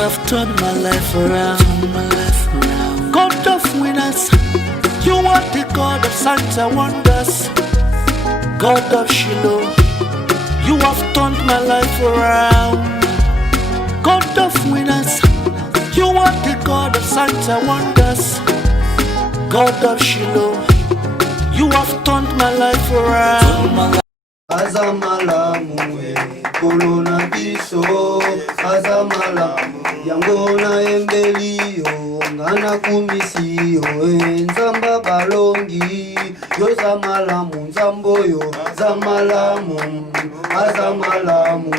have turned my life around. God of winners, you are the God of signs and wonders. God of Shiloh, you have turned my life around. God of winners, you are the God of signs and wonders. God of Shiloh, you have turned my life around. Azamalamu kolona biso azamalamu yangona embeliyo ngana kumisiyo nzamba balongi yo zamalamu nzamboyo zamalamu azamalamu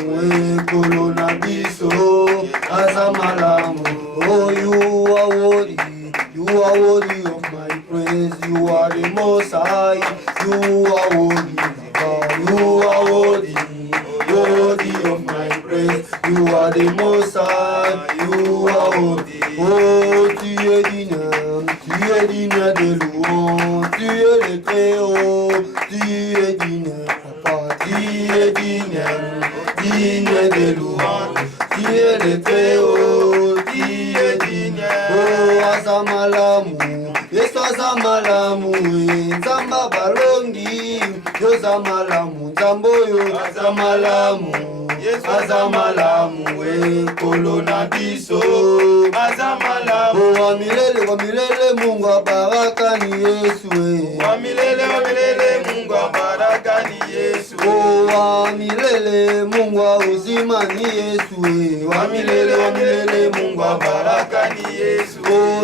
kolona biso azamalamu. Oh, you are worthy of my praise. You are the most high. You are worthy. You are worthy of my praise. You are the most high. You are worthy. Oh, tu es digne de louange. Tu es le très haut. Tu es digne, papa. Tu es digne de louange. Tu es le très haut. Tu es digne. Oh, azamalamu. Yesu azamalamu. Nzamba balongi. Yo zamalamu, nzamboyo azamalamu, azamalamu, kolona biso azamalamu. Wa milele Mungu wa baraka ni Yesu. Wa milele Mungu wa baraka ni Yesu. Wa milele Mungu wa uzima ni Yesu. Wa milele Mungu wa baraka ni Yesu.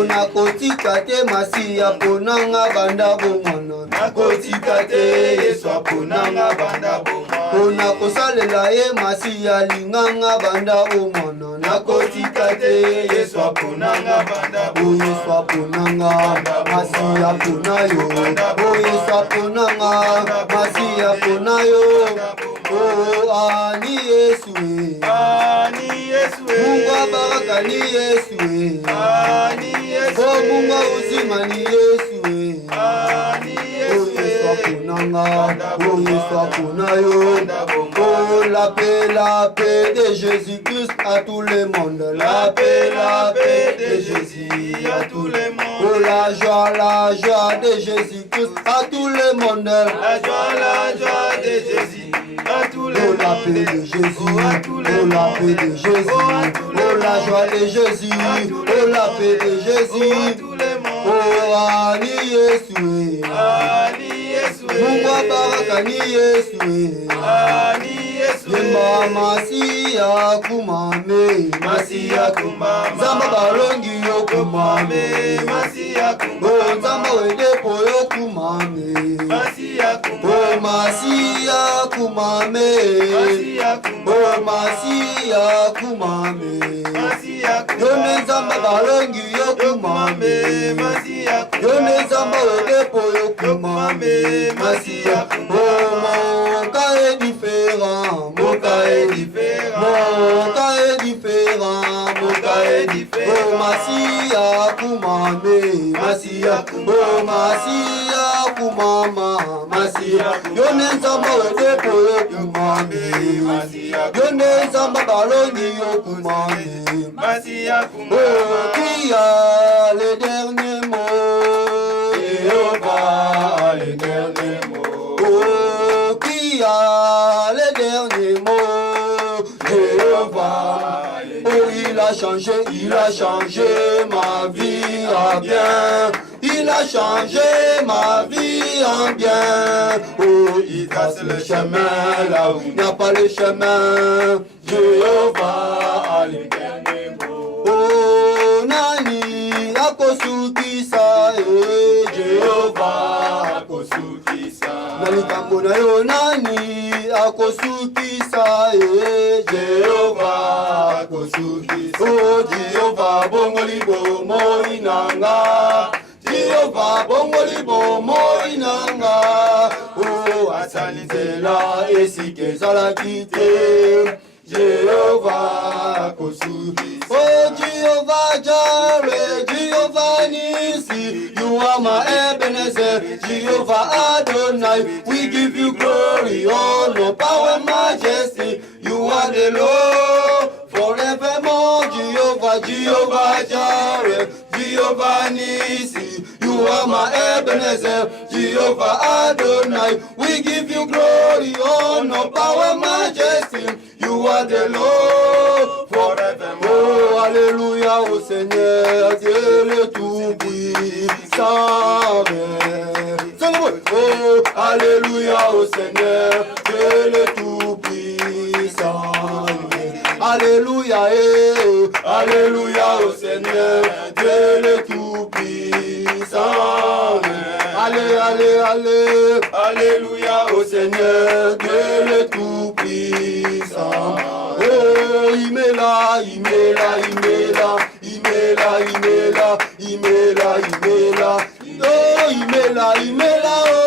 Nakotika te masiya ponanga banda bomwana. Nakotika te Yesu aponanga banda bomwana. Nakosalela ye masiya linganga banda bomwana. Nakotika te Yesu aponanga banda bomwana. Yesu aponanga masiya ponayo. Yesu aponanga masiya ponayo. Ani Yesu, ani Yesu, Mungu wa baraka ni Yesu, ani Yesu, Mungu wa uzima ni Yesu, ani Yesu, Yesu aponanga, Yesu aponayo. La paix de Jésus-Christ à tout le monde. La paix de Jésus à tout le monde. La joie de Jésus-Christ à tout le monde. La joie de Jésus. La paix de Jésus, la paix de Jésus, la joie de Jésus, la paix de Jésus, ani Yesu, Mungu wa baraka ni Yesu, masiya kumame, zamba balongi yo kumame, zamba wedepo yo kumame, masiya kumame, masiya kumame, yone zamba balongi yo kumame, yone zamba wedepo yo kumame, masiya moka est différent, moka est différent, moka est différent, moka est différent, masiya kumame, masiya masiya kumama, masiya yone zamba wedepo yo kumame, yone zamba balongi yo kumame, masiya kumama. Qui a le dernier mot? Jéhovah, le dernier mot. Oh, qui a le dernier mot? Jéhovah. Oh, il a changé ma vie en bien. Il a changé ma vie en bien. Oh, il trace le chemin là où il n'y a pas le chemin. Jéhovah a le dernier mot. Oh, nani akosukisa, Jéhovah akosukisa. Nani kambona yo nani akosukisa, Jéhovah akosukisa. Oh, Jéhovah bongoli bomo inanga. Jéhovah bongoli bomo inanga. Oh, asalizela esike zalakite. Jéhovah akosukisa. Oh, Jehovah Jireh, Jehovah Nisi, you are my Ebenezer, Jehovah Adonai. We give you glory, honor, power, majesty. You are the Lord forevermore, Jehovah Jehovah, my Ebenezer, Jehovah Adonai. We give you glory, honor, power, majesty. You are the Lord forevermore. Oh, alléluia au Seigneur, Dieu le Tout-Puissant. Oh, alléluia au Seigneur, Dieu le Tout-Puissant. Alléluia, alléluia au Seigneur, Dieu le Tout-Puissant. Allez, allez, allez, alléluia au Seigneur, Dieu le Tout-Puissant. Oh, il met là, il met là, il met là, il met là, il met là, il met là, il met là. Oh, il met là, il met là, oh,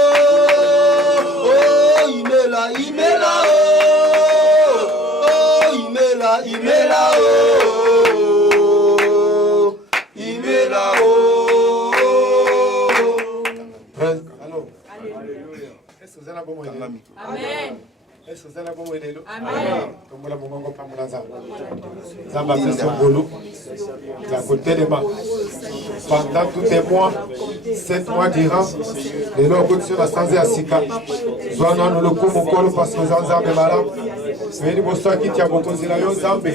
oh, il met là, il met là, oh, oh, il met là, il met là, oh, il met là, oh. Alors, est-ce que vous avez un bon modèle? Amen. Est-ce que vous avez un bon modèle? Amen. Comme vous l'avez dit, pas Zamba fait son boulot. Il a côté des mains. Pendant tous les mois, 7 mois durant, les lois sur la stanze à Sika. Zoana nous le coup au parce que vous en avez malade. Mais il faut qui tient beaucoup de la Zambé.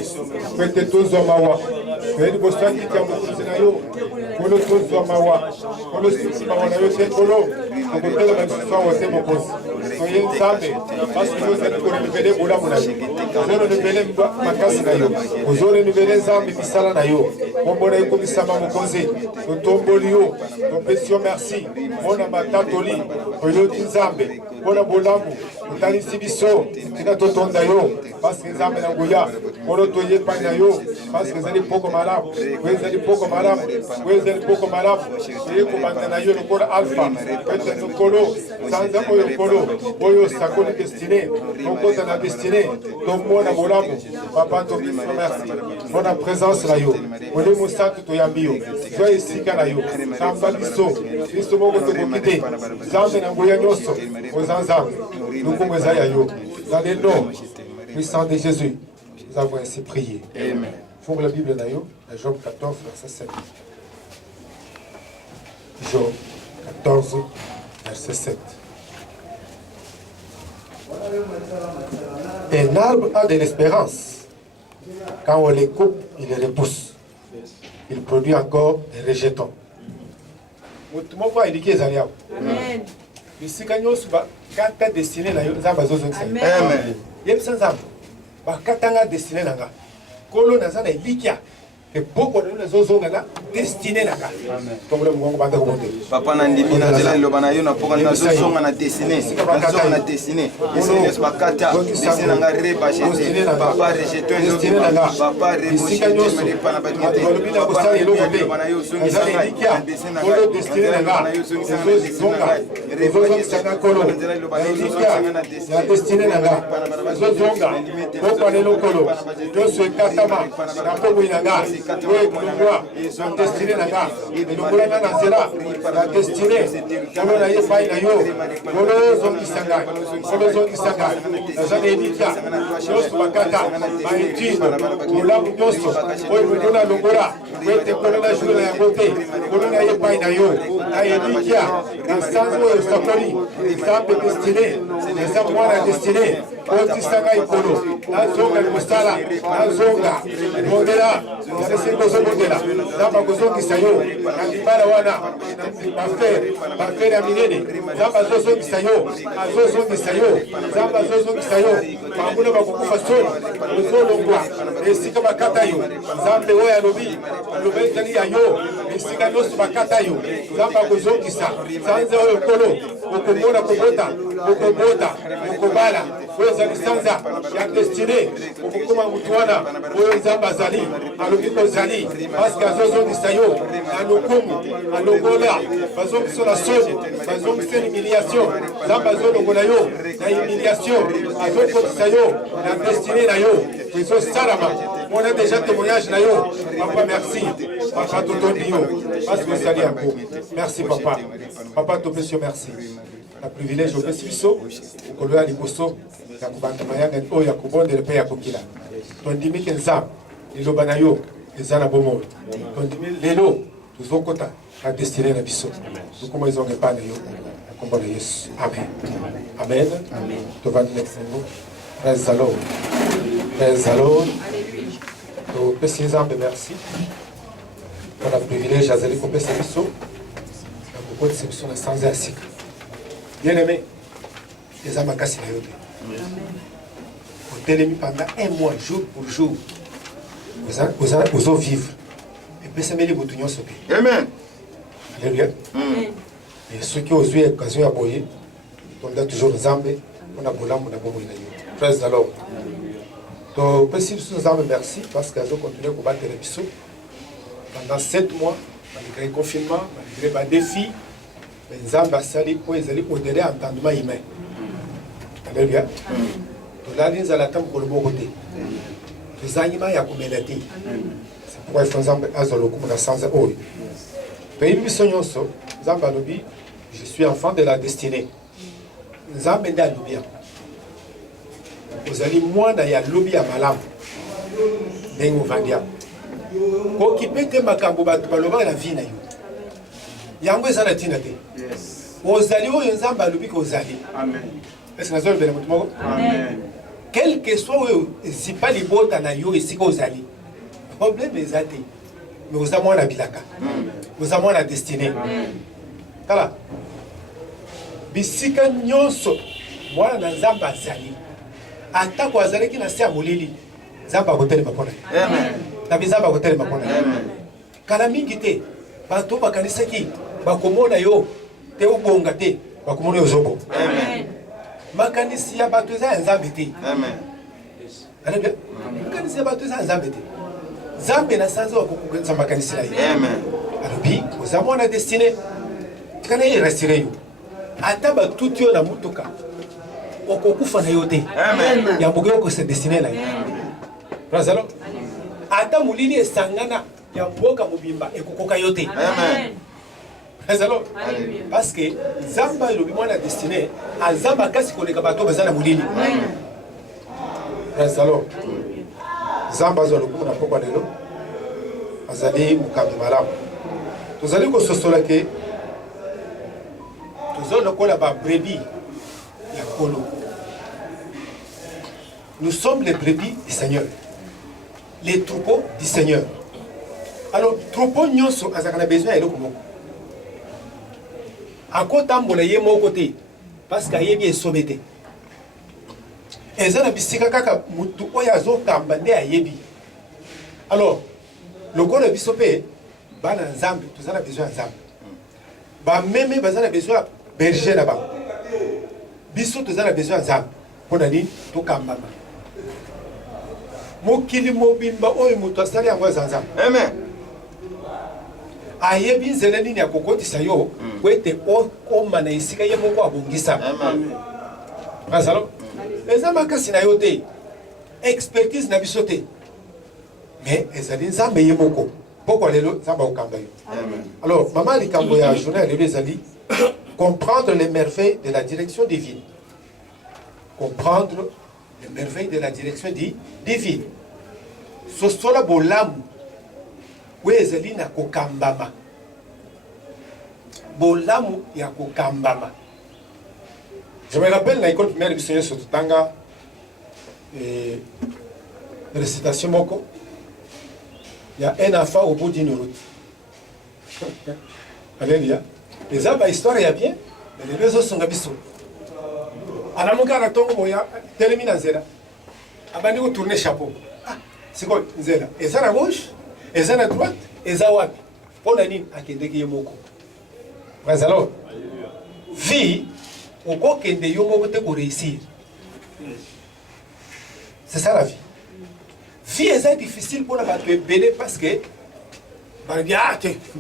Faites tous en mawa. Mais il faut qui tient beaucoup de la yo. Pour le tous en mawa. Pour le souci mawa na yo c'est colo. Pour que le même soit au c'est mon cause. Soyez Zambé. Parce que vous êtes pour révéler pour la moula. Vous allez révéler ma casse na yo. Vous allez révéler Zambé bisala na yo. On pourrait comme ça mon cause. Nous tombons yo. Nous pétions merci. On a ma tatoli. On a Zambé. On a bolambu. On a Sibiso. On a totonda yo. Parce que Zambé na goya. On a toyé pas na yo. Parce que vous allez beaucoup malade. Vous allez beaucoup malade. Vous allez beaucoup malade. Et commandant na yo le corps alpha. Peut-être le colo. Sans un oyo colo. Oyo sakoli destiné. Donc on a destiné. Donc moi na bolambu. Papa to merci. On a présence na yo. On est moussa tout yambi yo. Soyez sika na yo. Samba biso. Biso moko to kokite. Zambé na goya nyoso. Ozanzam. Nous commençons à yo. Dans le nom puissant de Jésus, nous avons ainsi prié. Amen. Faut la Bible d'ailleurs, Job 14, verset 7. Job 14, verset 7. Un arbre a de l'espérance. Quand on les coupe, il les repousse. Il produit encore des rejetons. Amen. Bisika nyonso bakata destiné na yo nzambe azozongisa. Amen. Yebisa nzambe bakatanga destiné na nga kolo naza na elikya eboko na yo nazozonga na destiné na nga. Tombola mongongo banda komonde papa na ndimi na nzela eloba na yo na poka nazozonga na destiné nazozonga na destiné yesu bakata destiné na nga reba jete papa rejeto destiné na nga papa rebosika nyonso pana batete olobina kosala eloko te naza na elikya kolo destiné na nga nazozonga ezozongisanga kolo na elikya ya destiné na nga nazozonga kokwana elokolo nyonso ekatama na pokoi na nga oyo ekolongwa na destiné na nga elongolanga na nzela ya destiné kolo na ye epai na yo kolo ozongisa ngai kolo ozongisa ngai naza na elikya nyonso bakata baetude molamu nyonso oyo kolona longola ete kolo na jour na yango te kolo na ye epai na yo na elikya na sanza oyo sakoli nzambe destiné eza mwana destiné otisa ngai kolo nazonga mosala nazonga mondela esili kozomondela nzambe akozongisa yo na libala wana bafere ya minene nzambe azozongisa yo nzambe azozongisa yo bambuna bakokufa soni ozolongwa esika bakata yo nzambe oyo alobi ezali ya yo esika nyonso bakata yo nzambe akozongisa sanza oyo kolo okomona kobota okobala oyo ezali sanza ya destiné okokoma mutu wana oyo nzambe azali alobi kozali parceke azozongisa yo na lokumu alongola bazongisa na soni bazongisa humiliation nzambe azolongola yo na humiliation azokotisa yo na destiné na yo ezosalama on a déjà témoignage na yo papa merci papa totondi yo parce que ezali yango merci papa topesi merci na privilège opesi biso okolo ya liboso ya kobandama yanga oyo ya kobondela mpe ya kokila tondimiki nzambe liloba na yo eza na bomoi tondimi lelo Tous vos quotas, la destinée de Bissot. Nous comment ils ont pas de combat de Jésus. Amen. Amen. Tu vas dire Praise the Lord. Praise the Lord. Nous précisons merci pour le privilège d'être avec nous. Beaucoup de sélections sans assis. Bien aimé, les amis cassés la yote. Vous télémis pendant un mois, jour pour jour. Vous allez vivre. Et puis, ça met les boutons sur le Amen. Alléluia. Et ceux qui ont eu l'occasion de boyer, on a toujours les âmes, on a bolam, on a bomo. Praise the Lord. Donc, nous avons merci parce qu'ils ont continué à combattre les bisous pendant 7 mois, malgré le confinement, malgré les défis. Mais ils ont basali pour les aller au-delà d'entendement humain. Alléluia. Donc là, ils ont l'attente pour le bon côté. Les animaux, il y a comme elle a dit. C'est pourquoi ils font ça à Zolokum, on a sans eau. Pays Bissonyoso, Zambalobi, je suis enfant de la destinée. Zambenda Lubia. Vous allez moins dans la lobby à Malam. Dengo Vandia. Quand qui pète ma camboba, tu parles la vie. Yango est à la tinate. Vous allez où ils Zambalobi aux allez. Amen. Est-ce que vous avez besoin? Amen. Quel que soit si pas les bottes à Nayo ici aux allez. Le problème est athée. Mais vous avez la bilaka. Vous avez la destinée. Voilà. Bisika nyonso. Moi, na Zamba Zali. Ata kwa Zali qui na se amolili. Zamba hôtel mapona. Amen. Na bizamba hôtel mapona. Amen. Kala mingi te. Bato bakanisa ki bakomona yo te ubonga te bakomona yo zobo. Amen. Makanisi ya bato za Nzambe te. Amen. Alléluia. Makanisi ya bato za Nzambe te. Zambe na sanzo wakukuza makanisi la ye. Amen. Alobi, ozamu na destinée. Tikana ye restire yo. Ata ba tuti yo na mutuka. Okokufa na yo te. Amen. Ya mboge ko se destinée na yo. Brazalo. Ata mulili esangana ya mboka mubimba ekokoka yo te. Amen. Brazalo. Parce que Zamba lobi mwana destinée, azamba kasi koleka bato bazana mulili. Amen. Brazalo. Zamba zolo kuna pokwa lelo azali mukambi malamu tozali ko sosola ke tozolo kola ba brebis ya kolo. Nous sommes les brebis du Seigneur, les troupeaux du Seigneur. Alors troupeau nyonso azakana besoin ya eloko moko akotambola ye moko te parce que ayebi esobete. Ezana bisika kaka mutu oya azokamba nde ayebi. Alors lokolo biso pe bana Nzambe tozana besoin Nzambe. Ba meme bazana besoin berger na ba. Biso tozana besoin Nzambe. Pona nini tokambama. Mokili mobimba oyo mutu asali yango Nzambe. Amen. Ayebi nzela nini ya kokotisa yo kwete okoma na isika ye moko abongisa. Amen. Azalo ezama kasi na yote expertise na bisote mais ezali Nzambe ye moko poko lelo Nzamba okamba yo. Amen. Alors maman likambo ya journal lelo ezali comprendre les merveilles de la direction divine. Comprendre les merveilles de la direction divine. Sosola bolamu we ezali na kokambama. Bolamu ya kokambama. Je me rappelle dans l'école primaire du Seigneur sur Tanga, récitation Moko. Il y a un enfant au bout d'une route. Alléluia. Les arbres, l'histoire est bien, mais les réseaux sont abissaux. À la montagne, à Tongo, il y a terminé à Zéla. Abandé au tourner chapeau. Ah, c'est quoi Zéla? Et ça à gauche, et ça à droite, et ça à droite. Pour la ligne, à Kendeki Moko. Mais alors, vie. C'est ça la vie. Vie est difficile pour la battre belé parce que tu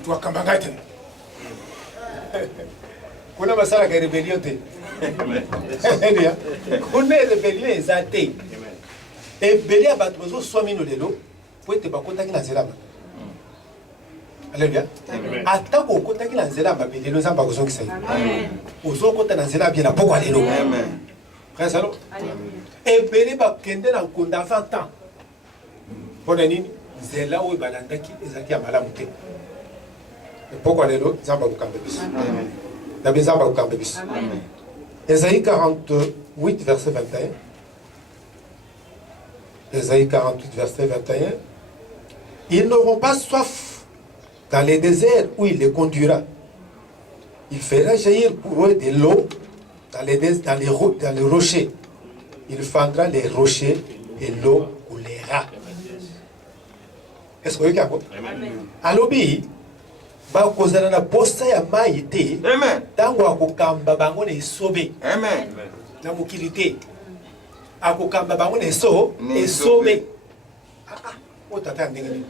dois cambanger. On a ma salle à rébellion. On est rébellion exacté. Et belé à battre besoin soit mino de l'eau pour être pas contact dans la Alléluia. Attends au côté qui l'a zéla ma béni nous avons besoin que ça. Aux autres côtés dans zéla bien à pourquoi les lots. Amen. Frère Salo. Et béni ba kende na konda 20 ans. Pour nini zéla ou balanda qui ezaki à malamuté. Pourquoi les autres Zamba Kambebis. Amen. Zamba Kambebis. Amen. Ésaïe 48, verset 21. Ésaïe 48, verset 21. Ils n'auront pas soif dans les déserts où il les conduira. Il fera jaillir pour eux de l'eau dans les rochers. Il fendra les rochers et l'eau coulera. Est-ce que vous avez alobi ba kozana na posta ya mai te tango akokamba bango na esobe amen na mokilité akokamba bango na esobe o tata ndenge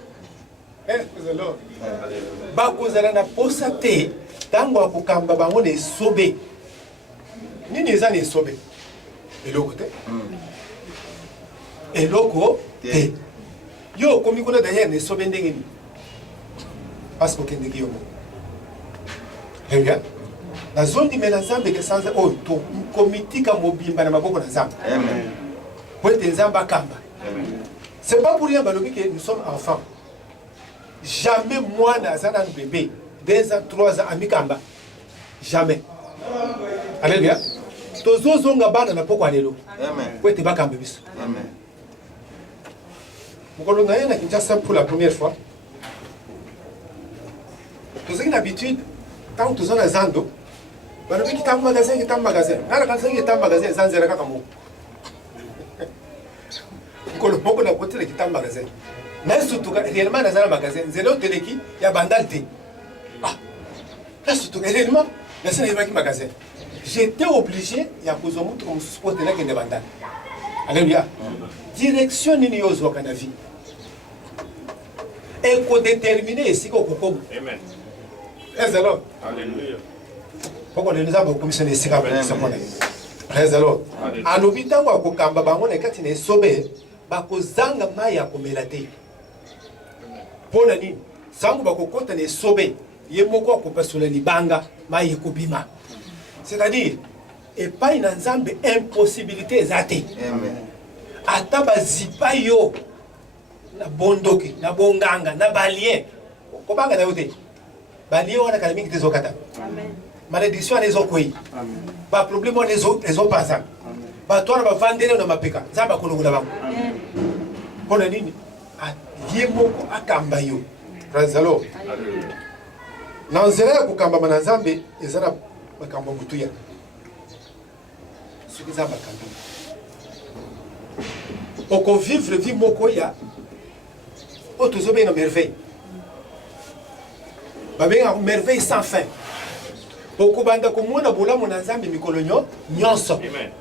ba kozana na posta te tango akokamba bango na esobe nini eza na esobe eloko te eloko te yo komi kuna derrière ne sobe ndenge ni parce que kendeki yo mo regarde la zone di menazambe ke sanza o to komitika mobimba na maboko na nzambe amen pour être nzamba kamba amen c'est pas pour rien balobi que nous sommes enfants jamais moi na zana bébé 2 ans 3 ans amikamba jamais alléluia tozozonga bana na poko alelo amen pour être bakamba biso amen. Pour la première fois, nous avons une habitude, quand nous sommes dans Zando, nous avons un magasin, nous avons un magasin. Nous avons un magasin, nous avons un magasin. Mais surtout, réellement, nous avons un magasin. Nous avons un bandal. Là, surtout, réellement, nous avons un magasin. J'étais obligé, il y a un peu de support de la bandal. Alléluia. Direction ni yozo kana vie. Et qu'on détermine ici qu'on peut. Amen. Praise the Lord. Alléluia. Pourquoi nous avons commissionné ici quand même ça connaît. Praise the Lord. Alobita wa kokamba bango na kati na sobe ba kozanga maya komelate. Pona nini? Sangu ba kokota na sobe ye moko akopasula libanga maya kobima. C'est-à-dire et pas une nzambe impossibilité zate. Amen. Ata bazipa yo na bondoki na bonganga na balien kobanga na yote balien wana kana mingi tezokata amen malédiction les okoi amen ba problème les autres pas amen ba toi ba vandele na mapeka nzamba kolongola bango amen pona nini yemoko akamba yo praise the Lord hallelujah na nzela kukamba na nzambe ezana bakamba mutuya sukiza bakamba oko vivre vie moko ya o toujours bien merveille ba bien merveille sans fin oko banda ko mona bola mona nzambe mikolo nyonso amen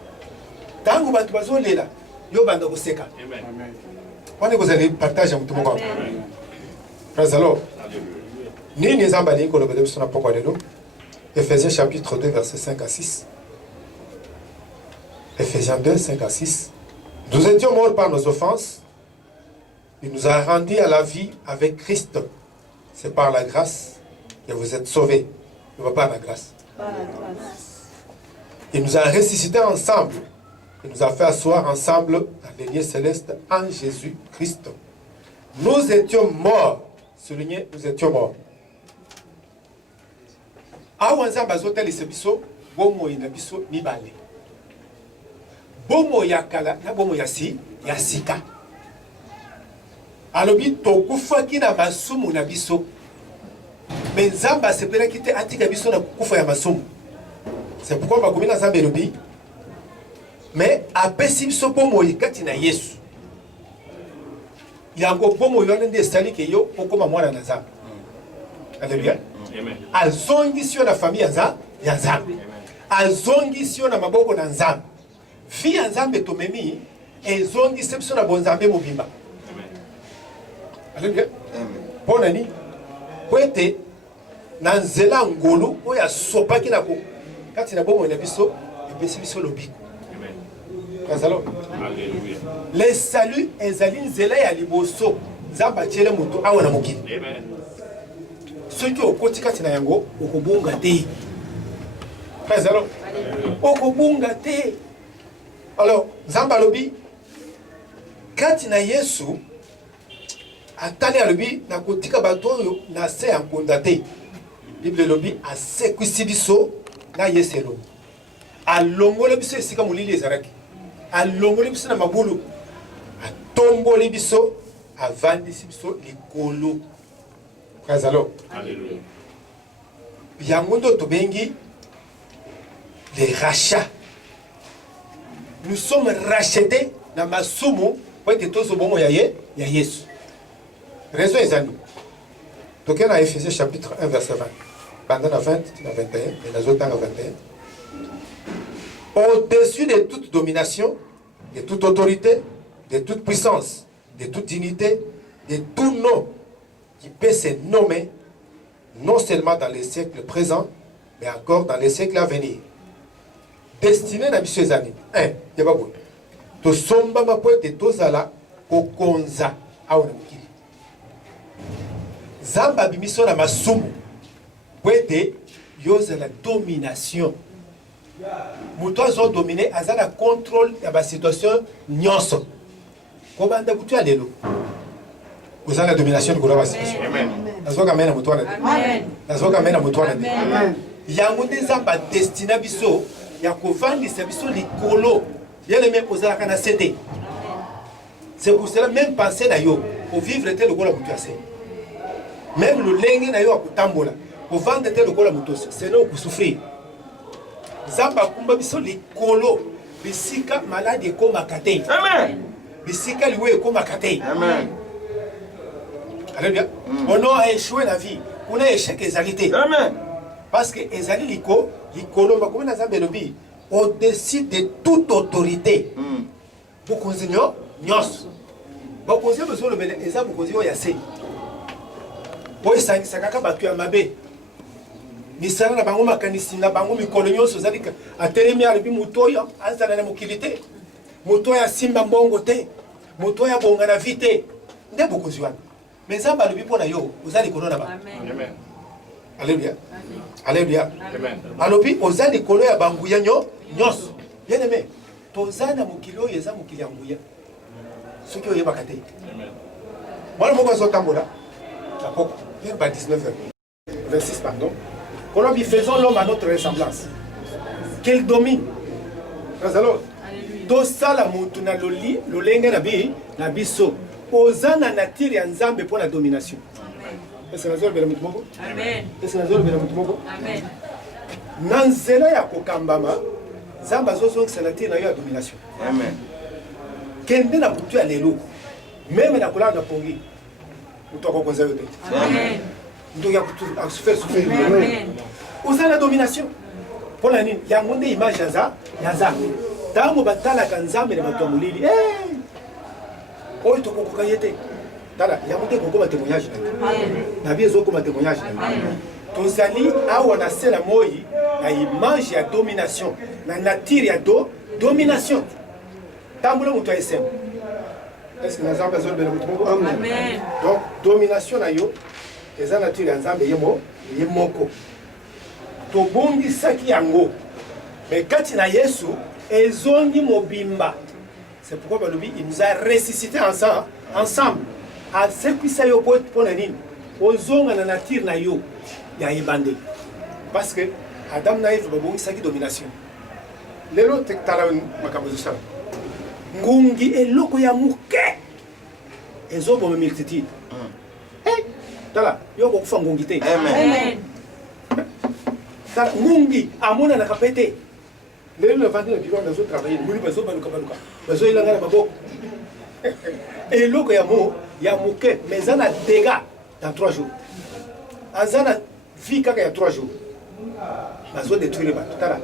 tangu bantu bazolela yo banda ko seka amen amen wana ko zali partage mutu moko amen praise the Lord nini nzamba ni ko lobele sona poko lelo Ephésiens chapitre 2 versets 5 à 6 Ephésiens 2 5 à 6 Nous étions morts par nos offenses. Il nous a rendus à la vie avec Christ. C'est par la grâce que vous êtes sauvés. Ne va pas la grâce. Par la grâce. Il nous a ressuscités ensemble. Il nous a fait asseoir ensemble dans les lieux célestes en Jésus-Christ. Nous étions morts. Soulignez, nous étions morts. Awanza bazotel isebiso, bomo inabiso mibale. Bomo ya kala na bomo ya sika. Alobi tokufa kina masumu na biso. Benzamba sepela kite atika biso na kufa ya masumu. C'est pourquoi bakomi na Nzambe lobi. Mais apesi biso bomo yikati na Yesu. Yango bomo yone nde sali ke yo okoma mwana na Nzambe. Alléluia. Amen. Azongi sio na famille ya Nzambe. Azongi sio na maboko na Nzambe. Fi ya Nzambe tomemi ezongi sepso na bonzambe mobimba. Amen. Alléluia. Amen. Pona ni kwete na nzela ngolu oya sopaki na ko kati na bomo na biso epesi biso lobiko. Amen. Alléluia. Les salut ezali nzela ya liboso Nzamba tiele mutu awa na mokili. Amen. Ceux qui ont côté na yango okobunga te. Praise alors. Okobunga te. Alors, Nzamba lobi kati na Yesu atali alobi na kotika bato oyo na se ya nkonda te. Bible lobi a sekwisi biso na yeselo. A longole biso esika mulili ezaraki. A longole biso na mabulu. A tomboli biso a vandisi biso likolo. Kazalo. Alléluia. Yangondo tobengi les rachats. Nous sommes rachetés dans ma sumo pour être tous au bon moment. Il y a Jésus. Raison est amis. Donc, on a Éphésiens chapitre 1, verset 20. Pendant la 20, la 21, et la autres dans la 21. Au-dessus de toute domination, de toute autorité, de toute puissance, de toute dignité, de tout nom qui peut se nommer, non seulement dans les siècles présents, mais encore dans les siècles à venir. Destiné à mes amis. Un, il y a pas beaucoup. To somba mapoete tozala kokonza aona mukili. Zamba bimiso na masumu. Poete yoza la domination. Muto azo dominer azala contrôle ya ba situation nyonso. Kobanda butu alelo. Ozala domination de kola ba situation. Amen. Nazoka mena muto wana. Amen. Nazoka mena muto wana. Amen. Yango ndezamba destina biso ya kovandisa biso likolo. Bien aimé, aux alakana cédé. C'est pour cela, même penser d'ailleurs, pour vivre tel le gola mutuase. Même le lengue d'ailleurs, pour tambola, pour vendre tel le gola mutuase, c'est là pour souffrir. Zamba kumba biso li kolo, bisika malade comme akate. Amen. Bisika liwe comme akate. Amen. Alléluia. On a échoué la vie, on a échec égalité. Amen. Parce que ezali liko, likolo, ma comme na zambe lobi. Au-dessus de toute autorité. Vous conseillez nyos. Vous conseillez besoin de mener et ça vous conseillez yase. Pour ça kaka batu amabe. Misala na bango makanisi na bango mikolo nyos zalika. Atelemi alibi mutoya azana na mukilité. Mutoya simba mbongo te. Mutoya bonga na vite. Nde vous conseillez. Mais ça ba libi pona yo, uzali kolona ba. Amen. Alléluia. Alléluia. Amen. Alobi ozali kolo ya banguya nyos. Bien aimé. Tozana mukilo yeza mukili yanguya. Ce qui est bakate. Amen. Moi le mot zo tambola. La pop. Verbe 19 26 pardon. Colombie faisons l'homme à notre ressemblance. Qu'il domine. Razalo. To sala mutu na loli, lolenga na biso. Ozana nature ya nzambe pour la domination. Est-ce que nazolo bela mutumoko? Amen. Est-ce que nazolo bela mutumoko? Amen. Nanzela ya kokambama, zamba zozo senatire na yo ya domination. Amen. Kende na butu ya lelo. Même na kolanda pongi. Utoko konza yote. Amen. Ndo ya kutu faire souffrir. Amen. Oza la domination. Pour la nini, ya ngonde image ya za. Tango batala kanzambe na bato mulili. Oyo toko kokayete. Tala, ya monte kokoma témoignage. Na bien zo koma témoignage. Tozali awa na sela moi na image ya domination, na nature ya domination. Tambola muto esem. Est-ce que nazamba zo bela muto moko? Amen. Donc domination na yo eza nature ya nzambe yemoko. Tobongi saki yango. Mais kati na Yesu ezongi mobimba. C'est pourquoi Balobi il nous a ressuscité ensemble. A ce qui ça yo pour la nini. Ozonga na nature na yo ya ibande. Parce que Adam na Eve babongi saki domination. Lelo tektala makabozo sana. Ngungi eloko ya muke. Ezobo me multitude. Tala yo ko kufa ngungi te. Amen. Tala ngungi amona na kapete. Lelo le vendre vivant dans autre travail, muri bazo baluka. Bazo ilanga na maboko. Eloko ya muke mais ana dégâts dans 3 jours. Azana vie kaka ya 3 jours. Bazo détruire ba tala.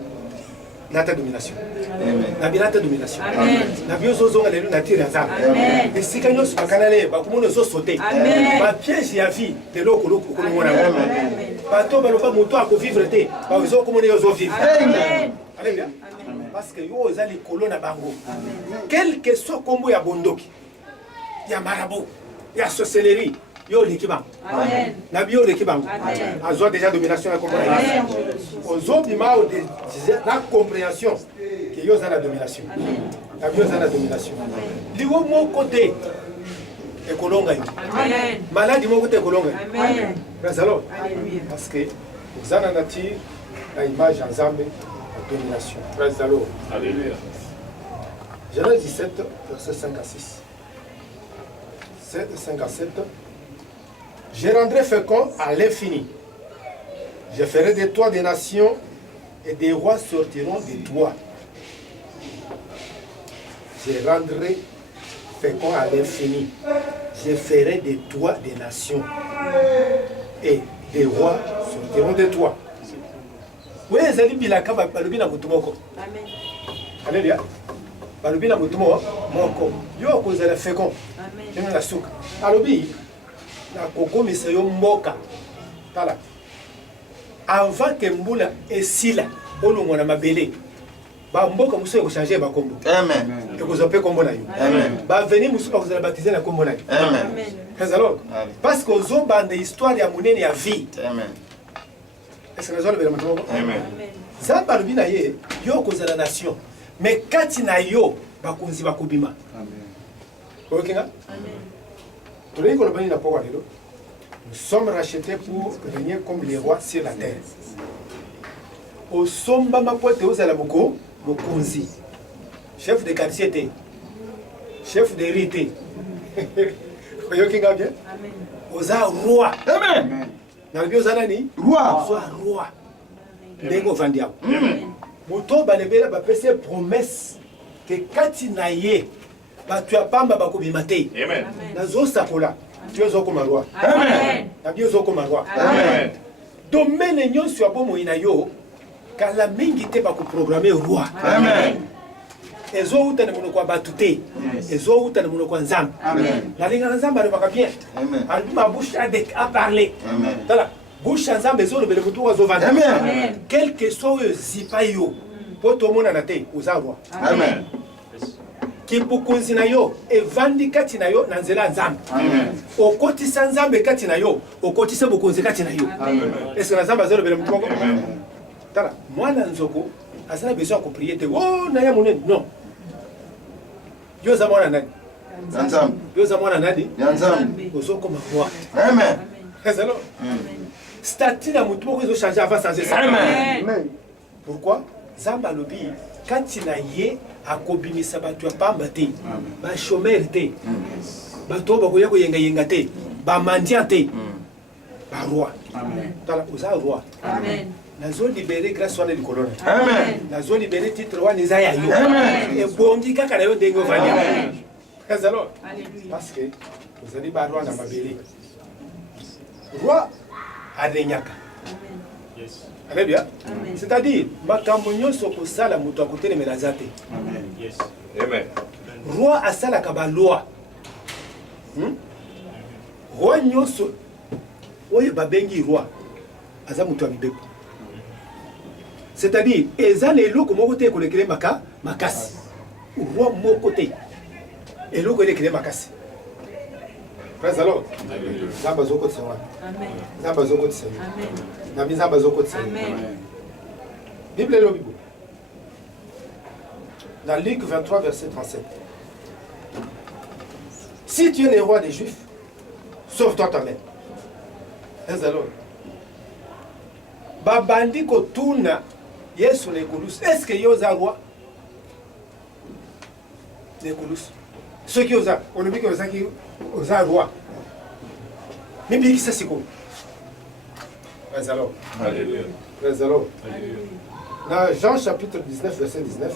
Nata domination. Amen. Na binata domination. Amen. Na biozo zonga lelo na tire za. Amen. Esika nyos bakanale ba kumono zo sauter. Amen. Ba piège ya vie de loko ko mona. Amen. Ba to ba lo ba moto a ko vivre te. Ba zo ko mona zo vivre. Amen. Alléluia. Parce que yo ezali kolona bango. Quel que soit kombo ya bondoki. Ya marabout, ya sorcellerie. Yo l'équivalent. Amen. Na bio l'équivalent. Azo déjà domination la compréhension. Ozo bima o de la compréhension que yo za la domination. La bio za la domination. Liwo mo côté ekolonga yo. Amen. Maladi mo côté ekolonga. Amen. Razalo. Parce que Vous avez la nature, l'image en Zambé, la domination. Praise the Lord. Alléluia. Genèse 17, versets 5 à 6. 7, 5 à 7. Je rendrai fécond à l'infini. Je ferai de toi des nations et des rois sortiront de toi. Je rendrai fécond à l'infini. Je ferai de toi des nations et des rois sortiront de toi. Oui, Zali Bilaka, Balubina Mutumoko. Amen. Alléluia. Balubina Mutumo, Moko. Yo, cause la fécond. Amen. La souka. Alobi, la Koko Misayo Moka. Tala. Avant que Mboula et Sila, Olungo na Mabele, ba mboka muso ko changer ba kombo. Amen. Et ko zape kombo na yo. Amen. Ba venir muso ko za baptiser na kombo na yo. Amen. Alors, parce que zo bande histoire ya munene ya vie. Amen. Est-ce que nous allons le Amen. Ça ba lubina ye yo ko za la nation. Mais kati na yo ba konzi ba kobima. Amen. Okinga? Amen. Tous les kolobani na powa lelo. Nous sommes rachetés pour régner comme les rois sur la terre. Au somba mapote ozala moko mokonzi. Chef de quartier, chef de rite. Oyokinga bien? Amen. Oza roi. Amen. Nalbi oza nani? Roi. Oza roi. Ndenge vandia. Amen. Moto balebela ba pese promesse que kati na ye ba tu apamba ba kobima te. Amen. Nazo sakola. Tu es okoma roi. Amen. Nabi okoma roi. Amen. Domaine nyonso ya bomo ina yo kala mingi te ba ko programmer roi. Amen. Ezo uta na monoko batu te. Ezo uta na monoko nzambe. Amen. La linga nzambe ale baka bien. Amen. Ali ma bouche a parlé. Amen. Tala. Bouche nzambe zo le bele mutu wa zo vanda. Amen. Quel que soit le zipa yo. Poto mona na te oza roi. Amen. Kibukunzi na yo evandi kati na yo na nzela nzambe. Amen. Okotisa nzambe kati na yo, okotisa bukunzi kati na yo. Amen. Est-ce que nzambe azalo bele mutu moko? Amen. Tala, mwana nzoko azana besoin ko prier te. Oh na ya munene. Non. Yo za mwana nani? Nzambe. Yo za mwana nani? Nzambe. Ozoko roi. Amen. Ezalo. Statut na mutu moko ezo changer avant changer ça. Amen. Pourquoi? Zamba lobi kati na ye akobimisa bato ya pamba te. Ba chômeur te. Bato bakoya ko yenga yenga te. Ba mandia te. Ba roi. Amen. Tala oza roi. Amen. Nazo libéré grâce wana likolo. Amen. Nazo libéré titre wana eza ya yo. Amen. Et bongi kaka na yo ndenge ovandi. Amen. Ezalo. Alléluia. Parce que ozali ba roi na mabele. Roi arenyaka. Amen. Alléluia. Amen. C'est-à-dire makambo nyonso kosala moto akotelemela za te. Amen. Roi asalaka ba loi. Roi nyonso oyo babengi roi aza moto ya mibeko. C'est-à-dire eza na eloko moko te ekolekele makasi. Roi moko te eloko elekele makasi. Praise the Lord. Nzambe azokotisa wana. Amen. Nzambe azokotisa yo. Amen. Nabi nzambe azokotisa yo. Amen. Bible elobi bo. Dans Luc 23 verset 37. Si tu es le roi des Juifs, sauve-toi toi-même. Praise the Lord. Babandi kotuna Yesu lekolus. Est-ce que yoza roi? Lekolus. Ceux qui osent, on oublie que osa roi. Mais bien qui ça c'est quoi? Praise the Lord. Alléluia. Praise the Lord. Alléluia. Dans Jean chapitre 19 verset 19.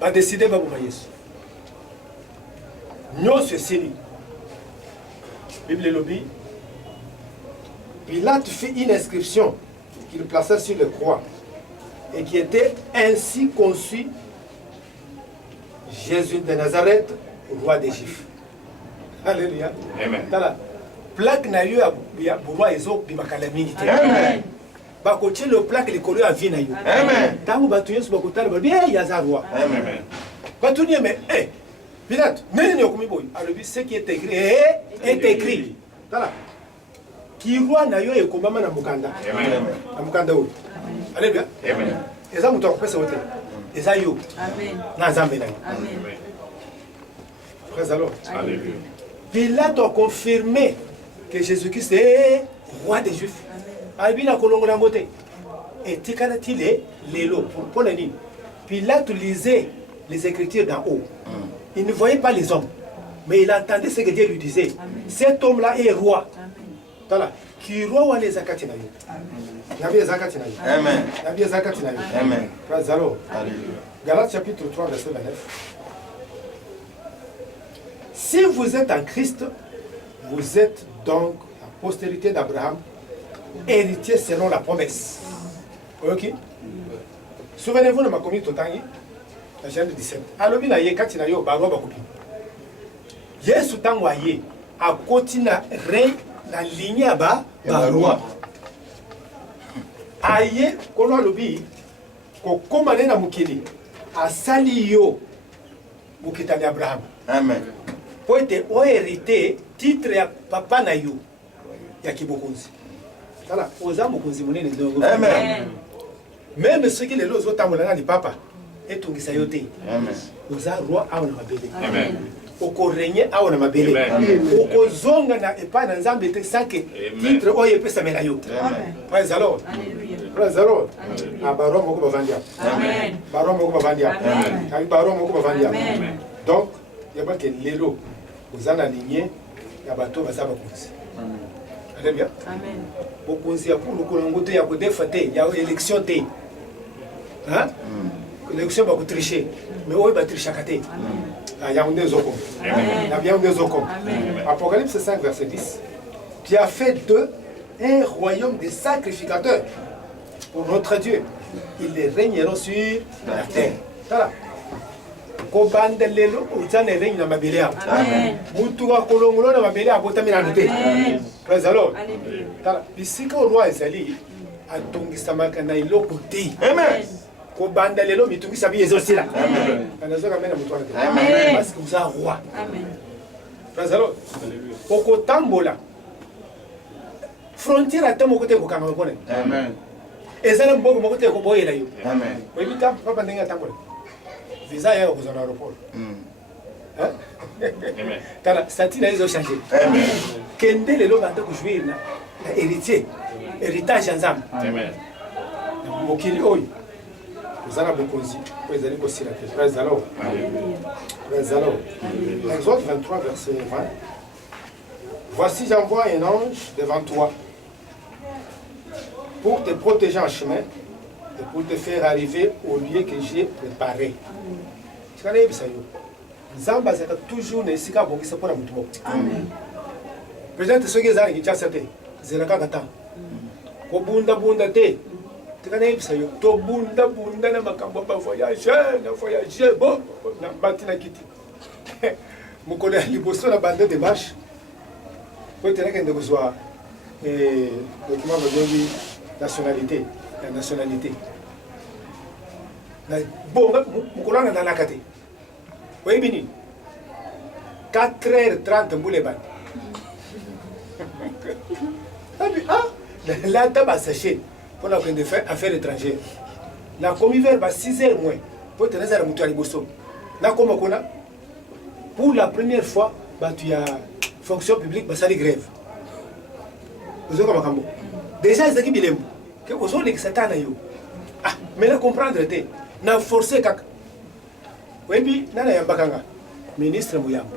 Va décider va pour Yesu. Nyonso esili. Bible lobby. Pilate fit une inscription qu'il plaça sur le croix et qui était ainsi conçu: Jésus de Nazareth, roi des Juifs. Alléluia. Amen. Tala. Plaque na yo ya roi ezo bimakala mingi te. Amen. Bakotie le plaque likolo ya vie na yo. Amen. Tango bato nyonso bakotala ba bien yaza roi. Amen. Bato nie mais Pilate, nini okomi boy? Alobi ce qui est écrit est écrit. Tala. Ki roi na yo ekombama na mukanda. Amen. Na mukanda oyo. Alléluia. Amen. Eza muto akopesa wote. Eza yo. Amen. Na nzambe na yo. Amen. Frères alors. Alléluia. Pilate a confirmé que Jésus-Christ est roi des Juifs. Albina kolongola moté. Et tikanati les lots pour la nuit. Pilate lisait les Écritures d'en haut. Il ne voyait pas les hommes, mais il entendait ce que Dieu lui disait. Cet homme-là est roi. Voilà. Qui roi ou les zakatinayo. Nabi zakatinayo. Amen. Nabi zakatinayo. Amen. Prazalo. Galates chapitre 3 verset 29. Si vous êtes en Christ, vous êtes donc la postérité d'Abraham, héritier selon la promesse. Ok? Souvenez-vous de ma commune Totangi, la chaîne 17. Alors, il y a Katinayo, Baroba Kopi. Yesu Tangwaye, a continué règne dans la ligne à bas, Baroua. Aye, Kolo Lobi, Kokomane na Mukili, a sali yo, Mukitani Abraham. Amen. Pour être hérité, titre ya papa na yo, ya Kibokonzi. Voilà, aux âmes Bokonzi Moune les deux. Amen. Même ceux qui les autres ont dit papa, et tout qui Amen. aux roi à on mabélé. Amen. Oko régner à on mabélé. Oko zonga na epa na nzambe te sake titre oye pesa melayo. Amen. Praise the Lord. Alléluia. Praise the Lord. Alléluia. Barom moko bavandia. Amen. Barom moko bavandia. Amen. Kali barom moko bavandia. Amen. Donc, il y a pas que lelo aux aligné ya bato basaba kunzi. Alléluia. Amen. Bokonzi ya kulu kolongo te ya kodefa te ya élection te. Hein? L'élection va tricher. Mais où va tricher à côté? Il y a un des ocons. Il y a un des ocons. Apocalypse 5, verset 10. Tu as fait d'eux un royaume de sacrificateurs pour notre Dieu. Ils les régneront sur la terre. Voilà. Kobanda lelo utane règne na mabele yabo. Amen. Mutu wa kolongolo na mabele yabo tamina nute. Amen. Praise the Lord. Alléluia. Tala bisika roi ezali atongisamaka na eloko te. Amen. Kobanda lelo mitungisa bi ezosila. Amen. Anazoka mena mutu wana te. Amen. Parce que vous êtes roi. Amen. Praise the Lord. Poko tambola. Frontière atamo kote ko kanga ko ne. Amen. Ezala mboko moko te ko boyela yo. Amen. Ko bita papa ndenga tambola. Visa ya ko zona aéroport. Hein? Amen. Tala statut ils ont changé. Amen. Kende lelo banda ko jouer na héritier. Héritage ensemble. Amen. Mokili oyo. Zana bokonzi ko ezali ko sila te. Praise the Lord. Praise the Lord. Exode 23 verset 20. Voici j'envoie un ange devant toi pour te protéger en chemin et pour te faire arriver au lieu que j'ai préparé. Tu connais ça yo. Zamba zaka toujours ne sika bongisa pona mutu moko. Amen. Peut-être ce que zana ki chasa te. Zelaka kata. Ko bunda bunda te. Tu connais ça yo. To bunda bunda na makambo ba voyage, na voyage bon na batina kiti. Mukole liboso na bande de marche. Peut être que nous soit document de nationalité, la nationalité. Bon, mukolo na nakate. Oui, bini. 4h30 mbouleban. Ah, la table sachet pour la affaires étrangères. La commis vers 6h moins. Pour tenir à la mutuelle bosso. La comme pour la première fois, bah tu as fonction publique, bah ça les grève. Vous avez comme déjà les équipes bilembo. Que vous avez les satans yo. Ah, mais là comprendre te. Na forcé kaka. Webi nana yambakanga. Ministre Muyambo.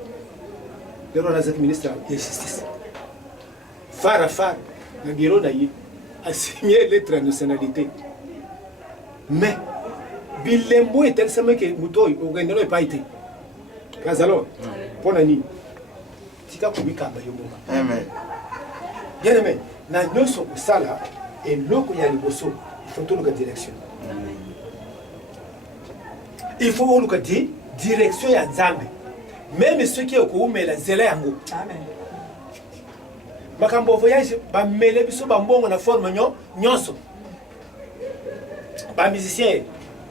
Le roi de ministre de justice. Fara le bureau d'ailleurs a signé lettre de nationalité. Mais bilembo est tellement que Moutoy au Gendelo n'est pas été. Kazalo, pour Nani. Tika Kubika Bayomoma. Amen. Bien aimé, na nyoso kusala et loko ya liboso, il faut tout le direction. Il faut tout le direction ya Nzambe. Même ceux qui ont mais la zela yango. Amen. Makambo voyage ba mele biso ba mbongo na forme nyonso. Ba musicien.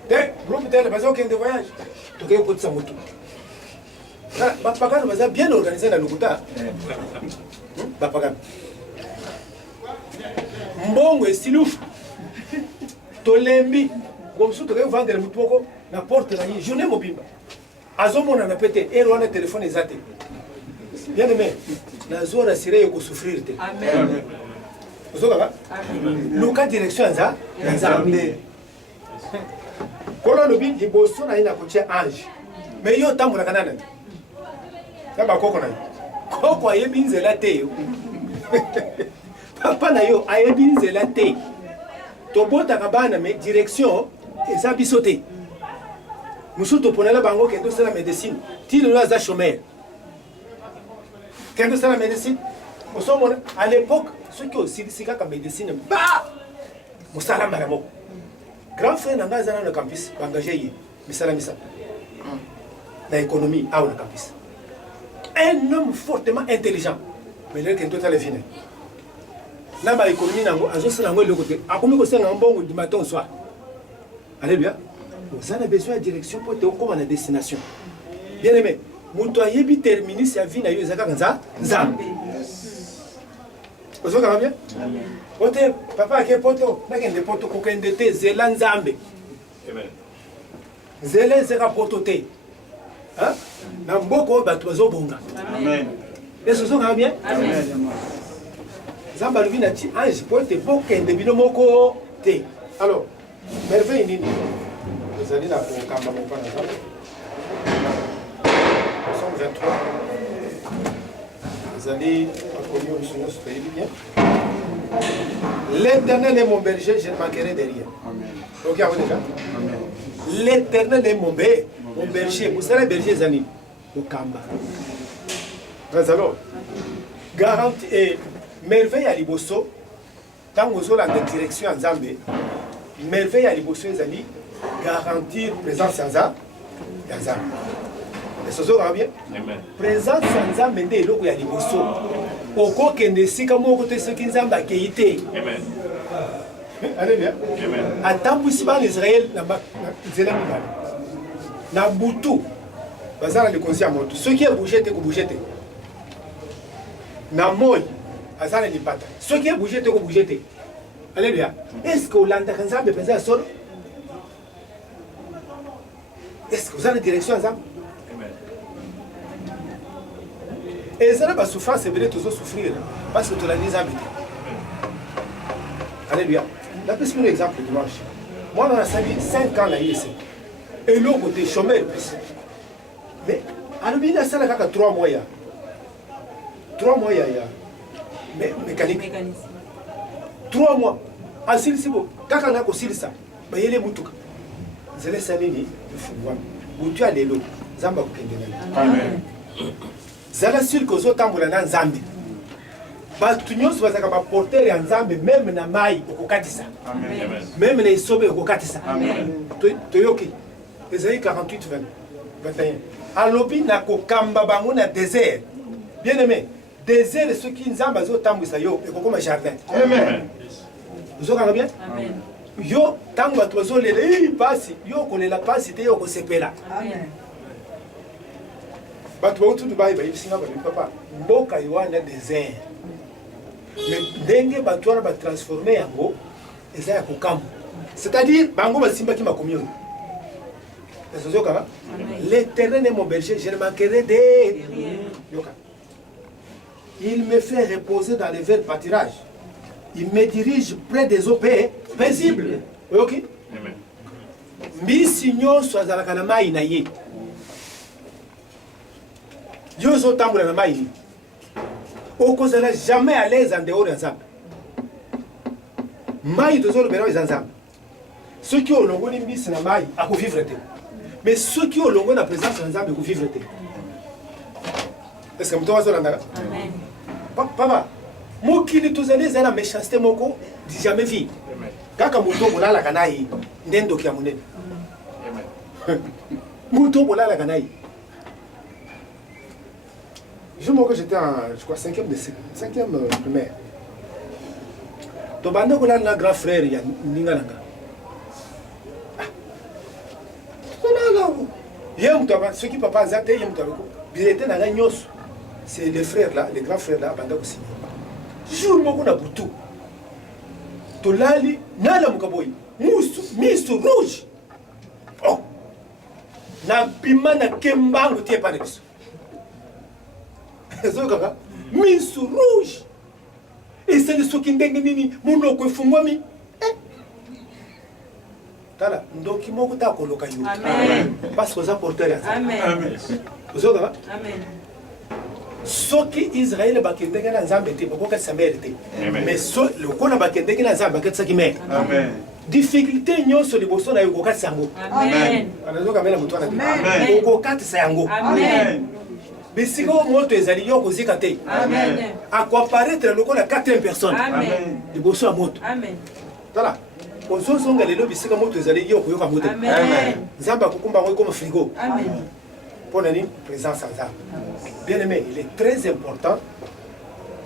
Te groupe tel bazo kende voyage. Toke ko tsa mutu. Ba pakano baza bien organisé na lokuta. Ba pakano. Mbongo estilufu. Tolembi. Comme ça toke vendre mutu poko na porte na journée mobimba. Azomona na pété et roi na téléphone ezate. Bien aimé, la zone assurée de souffrir. Amen. luka direction za nzambe kolo lobi liboso na ina kotia ange mais yo tambola kanana na bakoko na koko ayebi nzela te yo papa na yo ayebi nzela te tobotaka bana mais direction eza biso te mosusu toponela bango kende osala médecine ti lelo aza chômeur kende osala médecine osomona à l'époque soki osilisi kaka médecine ba mosala mbala moko grand frère na ngai aza nano na campus baengage ye misala misa na économie awa na campus un homme fortement intelligent mais lelo kende totala fine na baéconomie nango azosala yango eloko te akomi kosenga mbongo du matin au soir alléluia oza na besoin ya direction mpo te okóma na destination bien aimé moto ayebi terminus ya vie na yo eza kaka nzambe ozokaka bien ote papa ake poto nakende poto kokende te zela nzambe nzela ezaka poto te na mboka oyo bato bazobonga ese ozokaka bien nzambe alobi na ti ange po ete bokende bino moko te alors merveille nini ezali na kokamba mopa na nzambe Somme 23 ezali akomi biso nyonso toyebi bien l'éternel est mon berger je ne manquerai de rien donc yango déjà l'éternel est mon berger mosala berger eza nini kokamba alors garanti e merveille ya liboso ntango ozolanda direction ya nzambe merveille ya liboso ezali garantir présence ya nzambe esozokaka bien présence ya nzambe nde eloko ya liboso okokende esika moko te soki nzambe akei te alleluya atambwisi bana israele na nzela mibale na butu baza na likonzi ya moto soki ebouge te kobouge te na moi aza na lipata soki ebouge te kobouge te alleluya est ce que olandaka nzambe mpenza ya solo est ce que oza na direction ya nzambe ezala basouffrance ebele tozosouffrir parce que tolandi nzambe te alleluya napesi bino exemple dimanche mwana nasali 5 ans na ye ese eloko te chômeur plus mais alobi nasala kaka 3 mois ya mécanique 3 mois asilisi bo kaka na kosilisa bayele mutuka nzela esali nini efungwami butu ya lelo nzambe akokende nani zala sur que ozotambola na nzambe bato nyonso bazalaka baportere ya nzambe meme na mai okokatisa meme na esobe okokatisa toyoki ezali 48-21 alobi na kokamba bango na désert bien aimé désert soki nzambe azotambwisa yo ekokoma jardin ozokanga bien yo ntango bato bazolela pasi yo okolela pasi te yo okosepela bato baututu bayi bayebisinga balobi papa mboka wana désert mais ndenge bato wana batransforme yango eza ya kokamwa c'est-à-dire bango basimbaki makomi oyo ezozokaka l'éternel est mon berger je ne manquerai de yoka il me fait reposer dans les verts pâturages il me dirige près des eaux paisibles oyoki mbisi nyonso azalaka na mai na ye yo ozotambola na mai okozala jamais à l'aise en dehors ya nzambe mai tozolobela eza nzambe soki olongoli mbisi na mai akovivre te mais soki olongoli na présence ya nzambe ekovivre te est ce que moto azolandaka papa mokili tozali eza na méchanceté moko di jamais vie kaka moto bolalaka na ye nde ndoki ya monene moto bolalaka na ye je crois que j'étais en, je crois, 5e primaire. Donc, pendant qu'on a un grand frère, il y a Ningalanga. Ce qui papa Zate, il était dans la nyos. C'est les frères là, les grands frères là, pendant aussi. Jour où on a boutou. Tolali, nala mukaboy, misu rouge. Oh, na bima na kembango tie pas de misu rouge esali soki ndenge nini monoko efungwami tala ndoki moko ta koloka yo parce que oza porteur ya ozokaka soki israele bakendeki na nzambe te bakokatisa mere te mais lokola bakendeki na nzambe bakatisaki mere difficulté nyonso liboso na yo okokatisa yango anazokamela moto wana te okokatisa yango bisika oyo moto ezali yo kozika te akoapparaître lokola 4e personne liboso ya moto tala ozozonga lelo bisika moto ezali yo koyoka moto te nzambe akokumba yango ekoma frigo mpo na nini présence ya nzambe bien aimé il est très important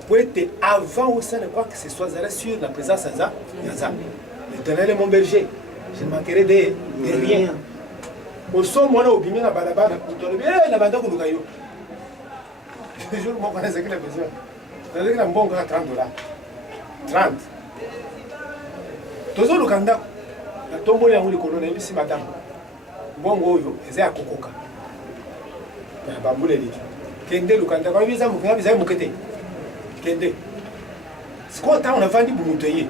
pour être avant aussi de quoi que ce soit sur la présence de nzambe. L'Éternel est mon berger, je ne manquerai de rien. Au son, moi, au bimé, la balabala, la banda qu'on nous gagne. Je jour, moi, on a ce qu'il a besoin. C'est-à-dire qu'il a un bon gars $30. 30. Toujours le candidat, la tombe, il y a un colonel, ici, madame. Bon, yo, et c'est à Kokoka. Il y a un bambou, les lits. Kende, le candidat, quand il y a un mouqueté. Kende. C'est quoi, on a vendu pour nous payer.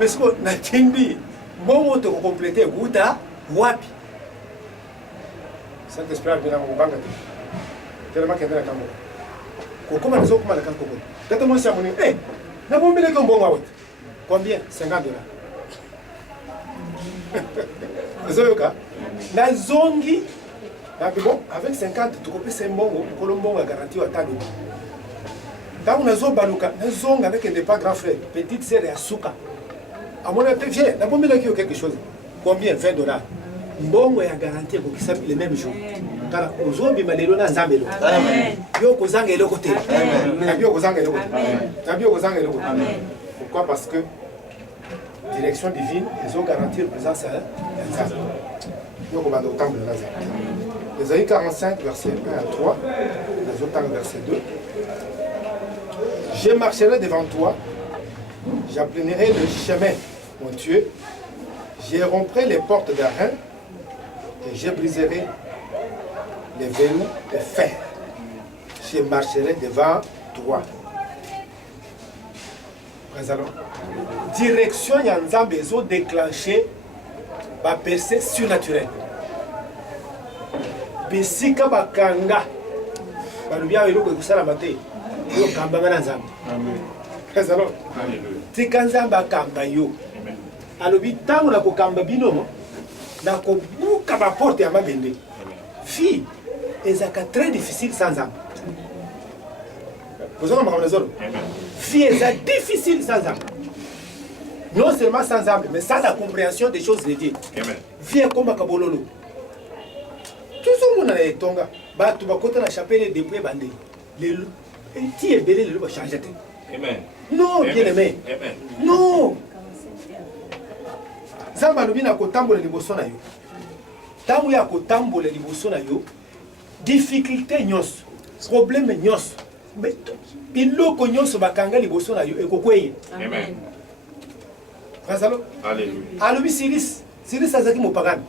Mais ce qu'on a dit, bon, on te compléter, Gouta, Wapi. Saint-Esprit, bien à mon banque. Tellement qu'il y a un cambo. Comment les autres, comment les cambo? Peut-être moi, c'est mon nez. Eh, n'a pas mis les gambons à combien? $50. Vous avez cas? La zongi, bon, avec 50, tu copies 5 bons, Colombo a garanti à Talo. Dans la zone baluka, la zone avec des pas grand frère, petite sœur et Asuka. À mon avis, viens, n'a pas mis là quelque chose. Combien? $20. Mbongo ya garantie ko kisa les mêmes jours. Kala ozombi malelo na nzambelo. Amen. Yo kozanga eloko te. Amen. Yo kozanga eloko te. Amen. Yo kozanga eloko te. Amen. Pourquoi? Parce que direction divine, ils ont garanti la présence à nzambe. Yo ko bando temple na nzambe. Ésaïe 45 verset 1 à 3, les autres verset 2. Je marcherai devant toi, j'aplanairai le chemin, mon Dieu. Je romprai les portes d'airain et je briserai les verrous de fer. Je marcherai devant toi. Présent. Direction Yanzambe ont déclenché ma percée surnaturelle. Bisika bakanga. Balubia eloko kusala mate. Yo kamba na nzambe. Amen. Présent. Tikanzamba kamba yo. Alobi tango na kokamba bino na kobuka ba porte ya mabende. Fille, ezaka très difficile sans âme. Vous avez compris ça? Fille, c'est difficile sans âme. Non seulement sans âme, mais sans la compréhension des choses de Dieu. Viens comme Kabololo. Tout ce monde est tonga. Bah tu vas côté la chapelle depuis bandé. Les ti est belé le va changer. Amen. Non, bien aimé. Amen. Non. Zamba lubina kotambola liboso na yo. Tango ya kotambola liboso na yo, difficulté nyonso, problème nyonso. Mais biloko nyonso bakanga liboso na yo ekokweye. Amen. Razalo? Alléluia. Alobi Siris azaki mopagani.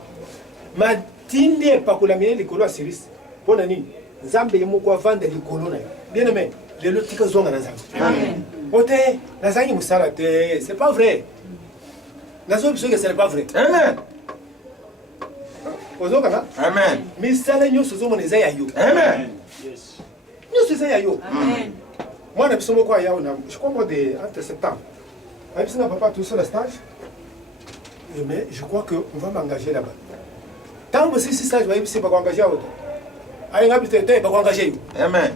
Matinde pakula mine likolo ya Siris. Pona nini? Nzambe yemoko avanda likolo na yo. Bien aimé, lelo tika zonga na Nzambe. Amen. Ote, nazangi musala te, c'est pas vrai. Nazo biso que ce n'est pas vrai. Amen. Ozokana? Amen. Mais ça là nyoso zo moneza ya yo. Amen. Yes. Nyoso za ya yo. Amen. Moi na biso moko ya na je crois de entre septembre. Avec ça papa tout sur le stage. Mais je crois que on va m'engager là-bas. Tant que si stage va y pas engager auto. Allez ngabite te pas engager yo. Amen.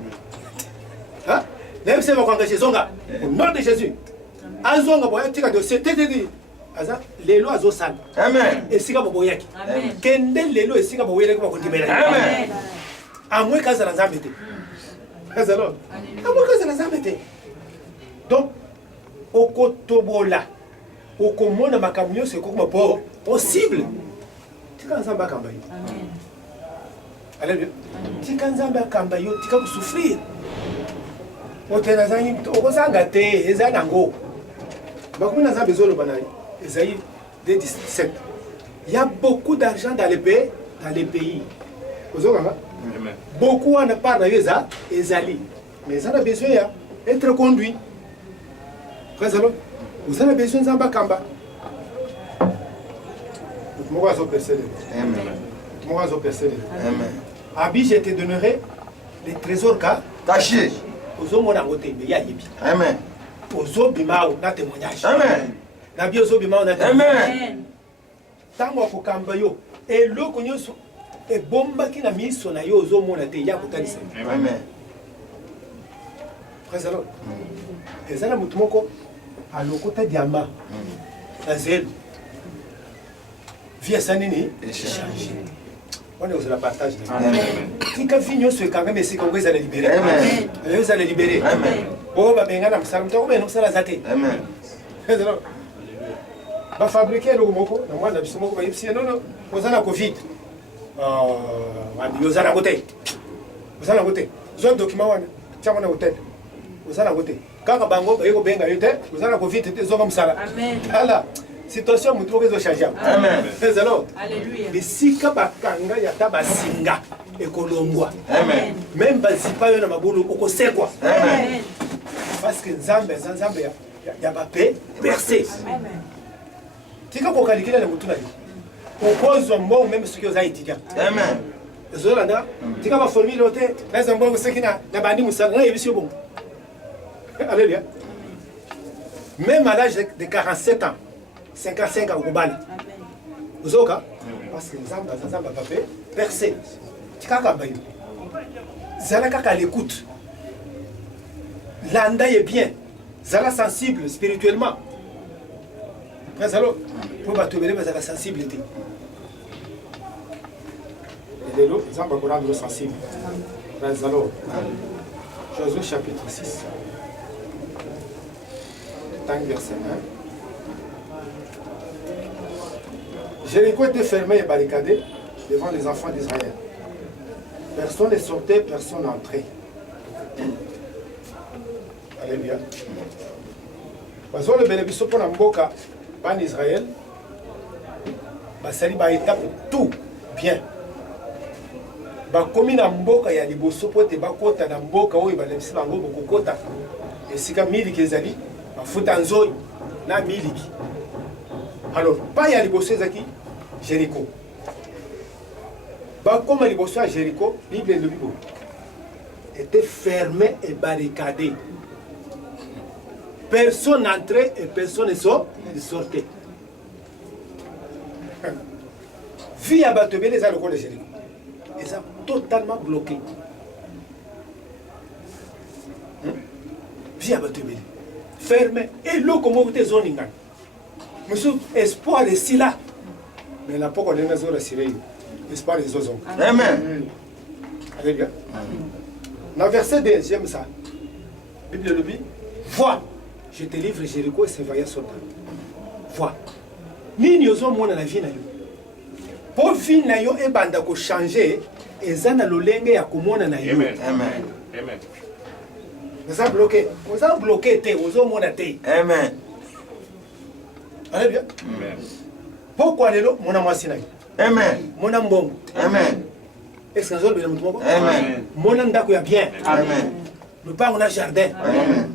Hein? Même si va engager zonga au nom de Jésus. Azonga boya tika dossier tété. Aza lelo azosala. Amen. Esika boboyaki. Amen. Kende lelo esika boboyaki ba kondimela. Amen. Amwe kaza na Nzambe te. Azalo. Amwe kaza na Nzambe te. Donc okotobola. Okomona makamyo se kokoma po possible. Tika Nzambe akamba yo. Amen. Alléluia. Tika Nzambe akamba yo tika kusufrir. Otena zanyi okozanga te ezana ngo. Bakuna Nzambe zolo banani. Esaïe 17. Il y a beaucoup d'argent dans les pays. Beaucoup en parlent de Ezali. Mais ça a besoin d'être conduit. Frères alors, vous avez besoin de Zambakamba. Moi, je percède. Moi, je percède. Abi, je te donnerai les trésors cachés. Aux hommes, on a voté, mais il y a Yibi. Amen. Aux hommes, on a témoignage. Amen. Nabi, aux hommes, on a témoignage. Tant qu'on kamba yo, et l'eau qu'on y et bomba qui n'a mis son aïe aux hommes, on a été yakutanisa. Amen. Frères alors, et ça, la moutumoko, à l'okota diama, la zèle. Vie à Sanini, échanger. On est aux la partage. Si quand finit ce quand même, c'est qu'on va les libérer. Amen. Vous allez libérer. Amen. Oh, bah, ben, on a ça, on ça la zate. Amen. Va fabriquer le moko, moi, on a besoin de si non, non, vous avez la Covid. Vous avez la côté. Vous avez la côté. Vous avez un document, tiens, on a hôtel. Vous avez la côté. Quand on bango, vous avez la Covid, vous avez ça. Amen. Alors, situation mutu okezo changer. Amen. Praise the Lord. Alléluia. Bisika bakanga ya tabasinga ekolongwa. Amen. Même basipa yo na mabulu okosekwa. Amen. Parce que Nzambe ya bape percé. Amen. Tika ko kalikila le mutu na yo. Okozwa mbo même ce que vous avez étudiant. Amen. Zolanda tika ba formule ote na zambo musekina na bandi musala na yebisi bon. Alléluia. Même à l'âge de 47 ans. 55 ans au Bali. Vous avez parce que les Zamba papé percé. Tikaka bayo. Zala kaka l'écoute. L'anda est bien. Zala sensible spirituellement. Frère alors, pour battre mais zala sensibilité. Et les autres, Zamba ko rendre sensible. Frère alors. Josué chapitre 6. Tant verset 1. Jéricho était fermé et barricadé devant les enfants d'Israël. Personne ne sortait, personne n'entrait. Alléluia. Parce que le bénéfice pour Namboka, ban Israël, basali ba étape tout bien. Ba komi Namboka ya liboso po te bakota Namboka oyo ba lebisi bango bokokota. Esika miliki ezali, bafuta nzoi na miliki. Alors, pas y a liboso ezaki Jéricho. Bah, comme liboso à Jéricho, Bible et le Bible était fermé et barricadé. Personne n'entrait et personne ne sortait. Vie à Batobé, les alcool de Jéricho. Ils sont totalement bloqués. Vie à Batobé. Fermé. Et l'eau comme vous êtes zoning. Monsieur, espoir est si là. Mais la poque on est dans la Syrie. Espoir est zozon. Amen. Alléluia. Dans le verset 2, j'aime ça. Bible le dit, vois, je te livre Jéricho et ses vaillants soldats. Vois. Ni nous sommes dans la vie. Pour vie, nous avons un banda qui changer. Et ça, nous avons un commun. Amen. Amen. Nous avons bloqué. Nous avons bloqué. Nous avons bloqué. Amen. Alléluia. Amen. Pourquoi les lots, mon amour sinaï? Amen. Mon amour. Amen. Est-ce que nous avons besoin de Amen. Mon amour est bien. Amen. Nous pas on a jardin. Amen.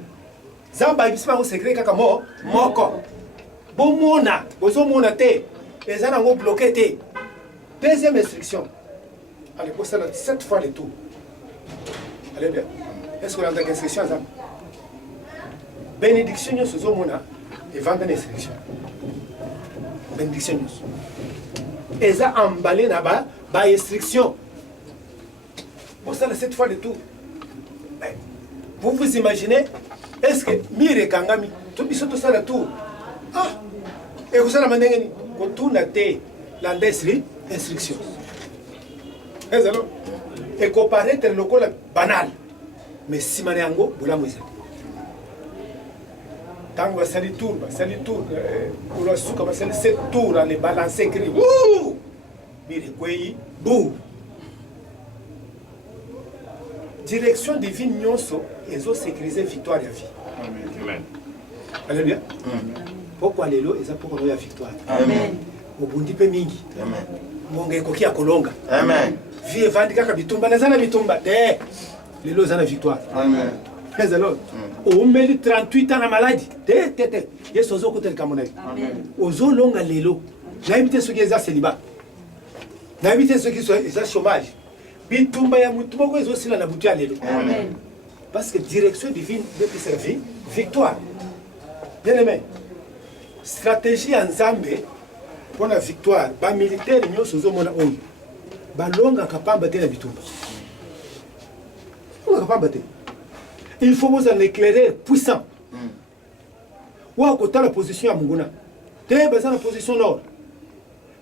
Zamba ibisma au secret kakamo moko. Bon mona, bozo mona te. Les gens ont bloqué te. Deuxième instruction. Allez, pour ça 7 fois le tour. Allez bien. Est-ce que vous avez une instruction Zamba? Bénédiction nous sommes mona et vendre une instruction. Bénédiction. Et ça emballé là-bas, par instruction. Pour ça, cette fois de tout. Vous vous imaginez, est-ce que Mire Kangami, tout ça là tout. Ah, et vous savez la manière dont on tourne l'instruction. Et comparer tel local banal. Mais si Mariango, vous l'avez. Tant que ça tour, pour le sou, comme ça, 7 tours, les balancer, crier, wouh! Mire Kwei, bouh! Direction divine, nyonso, et zo sécuriser victoire et vie. Amen. Alléluia. Pourquoi les lots, ils ont pour la victoire. Amen. Au bundi pe mingi. Amen. Monge koki ya kolonga. Amen. Vie evandika ka bitumba, nazana bitumba. Les lots ont la victoire. Amen. Mais alors, au milieu de 38 ans, la maladie. Yes, aux autres, aux autres, longs à l'élo. N'habitez ceux qui sont célibat. N'habitez ceux qui sont chômage. Bitumba ya mutumba kwa aussi la boutia l'élo. Parce que direction divine depuis sa vie, victoire. Bien aimé, stratégie en Zambie pour la victoire. Les militaires, ils sont au monde. Balonga capable de battre la bitumba. Il faut vous en éclairer puissant. Ou à côté de la position à Munguna. Tu es dans la position nord.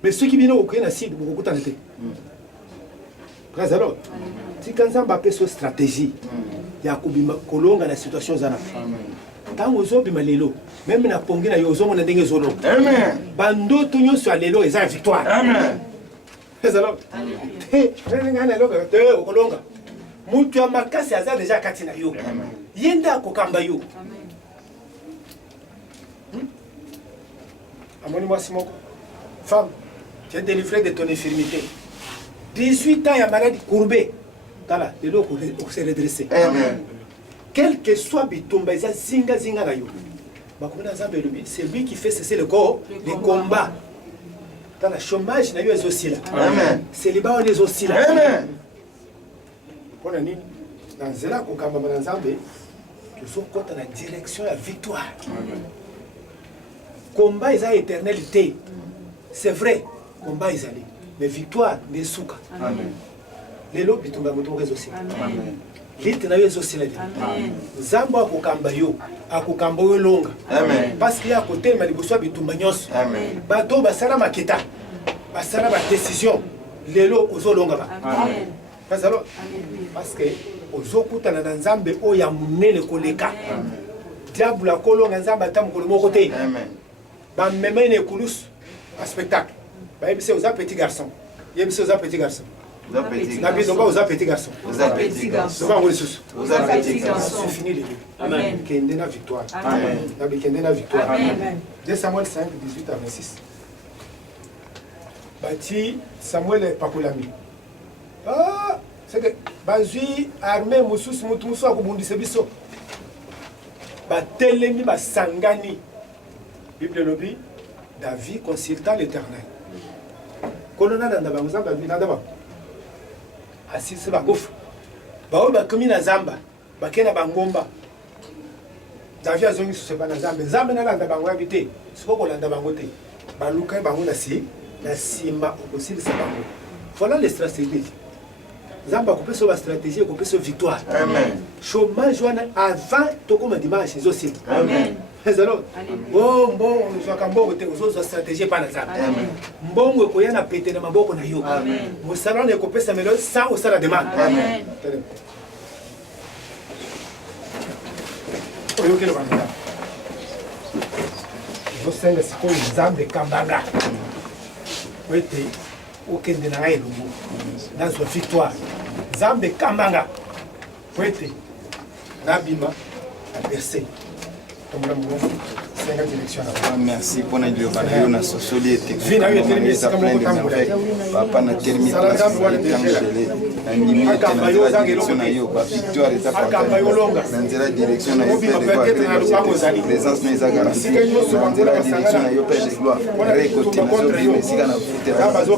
Mais ceux qui viennent au Kenya, c'est beaucoup de temps. Grâce à l'autre. Si quand on a fait stratégie, il y a la situation. Tant aux autres, même na pongi na yozo on a des zolo. Amen. Bando tout nous sur l'élo et ça victoire. Amen. C'est ça. Mutu ya makasi aza déjà kati na yo. Yenda kokamba yo. Amoni moi Simoko. Femme, tu es délivrée de ton infirmité. 18 ans ya maladie courbée. Tala, de l'eau pour se redresser. Amen. Quel que soit bitumba eza zinga na yo. Bakomena Nzambe lobi, c'est lui qui fait cesser le corps, les combats. Dans le chômage na yo aussi là. Amen. C'est les bas on est aussi là. Amen. Dans la direction de la victoire. Combat est éternalité. C'est vrai, combat est allé. Mais victoire, n'est souka. Les lobbies tombent aussi. L'île aussi. Zamba akokamba yo, akokamba yo longa. Parce qu'il y a à côté, il y a des bitumanyos. Bato basala maketa, basala ma décision. Les lots aux longa. Parce que aux okuta na Nzambe o ya munene koleka. Diable la kolonga Nzambe tam ko mo côté. Amen. Ba memene kulus un spectacle. Ba yebise aux petits garçons. Yebise aux petits garçons. Aux petits garçons. Aux petits garçons. Aux petits garçons. Aux petits garçons. C'est fini les deux. Amen. Kende na victoire. Amen. Na kende na victoire. Amen. 2 Samuel 5 18 à 26. Bati Samuel Pakolami. Ah, c'est que bazui armée mususu mutu musu akubundisa biso batelemi basangani. Bible lobi David consultant l'Éternel. Kolona nanda ba Nzamba nanda ba asisi ba gofu ba ba komi na Zamba bakena bangomba David azongi susepa na Nzambe Nzambe na nanda bango habité siko kolanda bango te baluka bango na sima okosilisa bango. Voilà les stratégies. Zamba couper sur la stratégie et couper sur victoire. Amen. Chômage avant tout comme dimanche c'est aussi. Amen. Les autres. Bon je vais cambo aux autres stratégies pas na Zamba. Amen. Bon ko yana pété na maboko na yo. Amen. Mo salon ne couper sa melo sans au sala demande. Amen. Oyo ke bana. Vous savez ce qu'on Zamba kambanga. Wete okende na ngai lungu nazwa victoire Nzambe kambanga kwete nabima apercé tomona mungu senga direction na merci pour na dio bana yo na sosoli et plein de merveilles papa na termine na ndimi na direction na yo ba victoire et na nzela direction na yo présence na za garantie na nzela direction na yo père de gloire récolter na zo bien sika na fute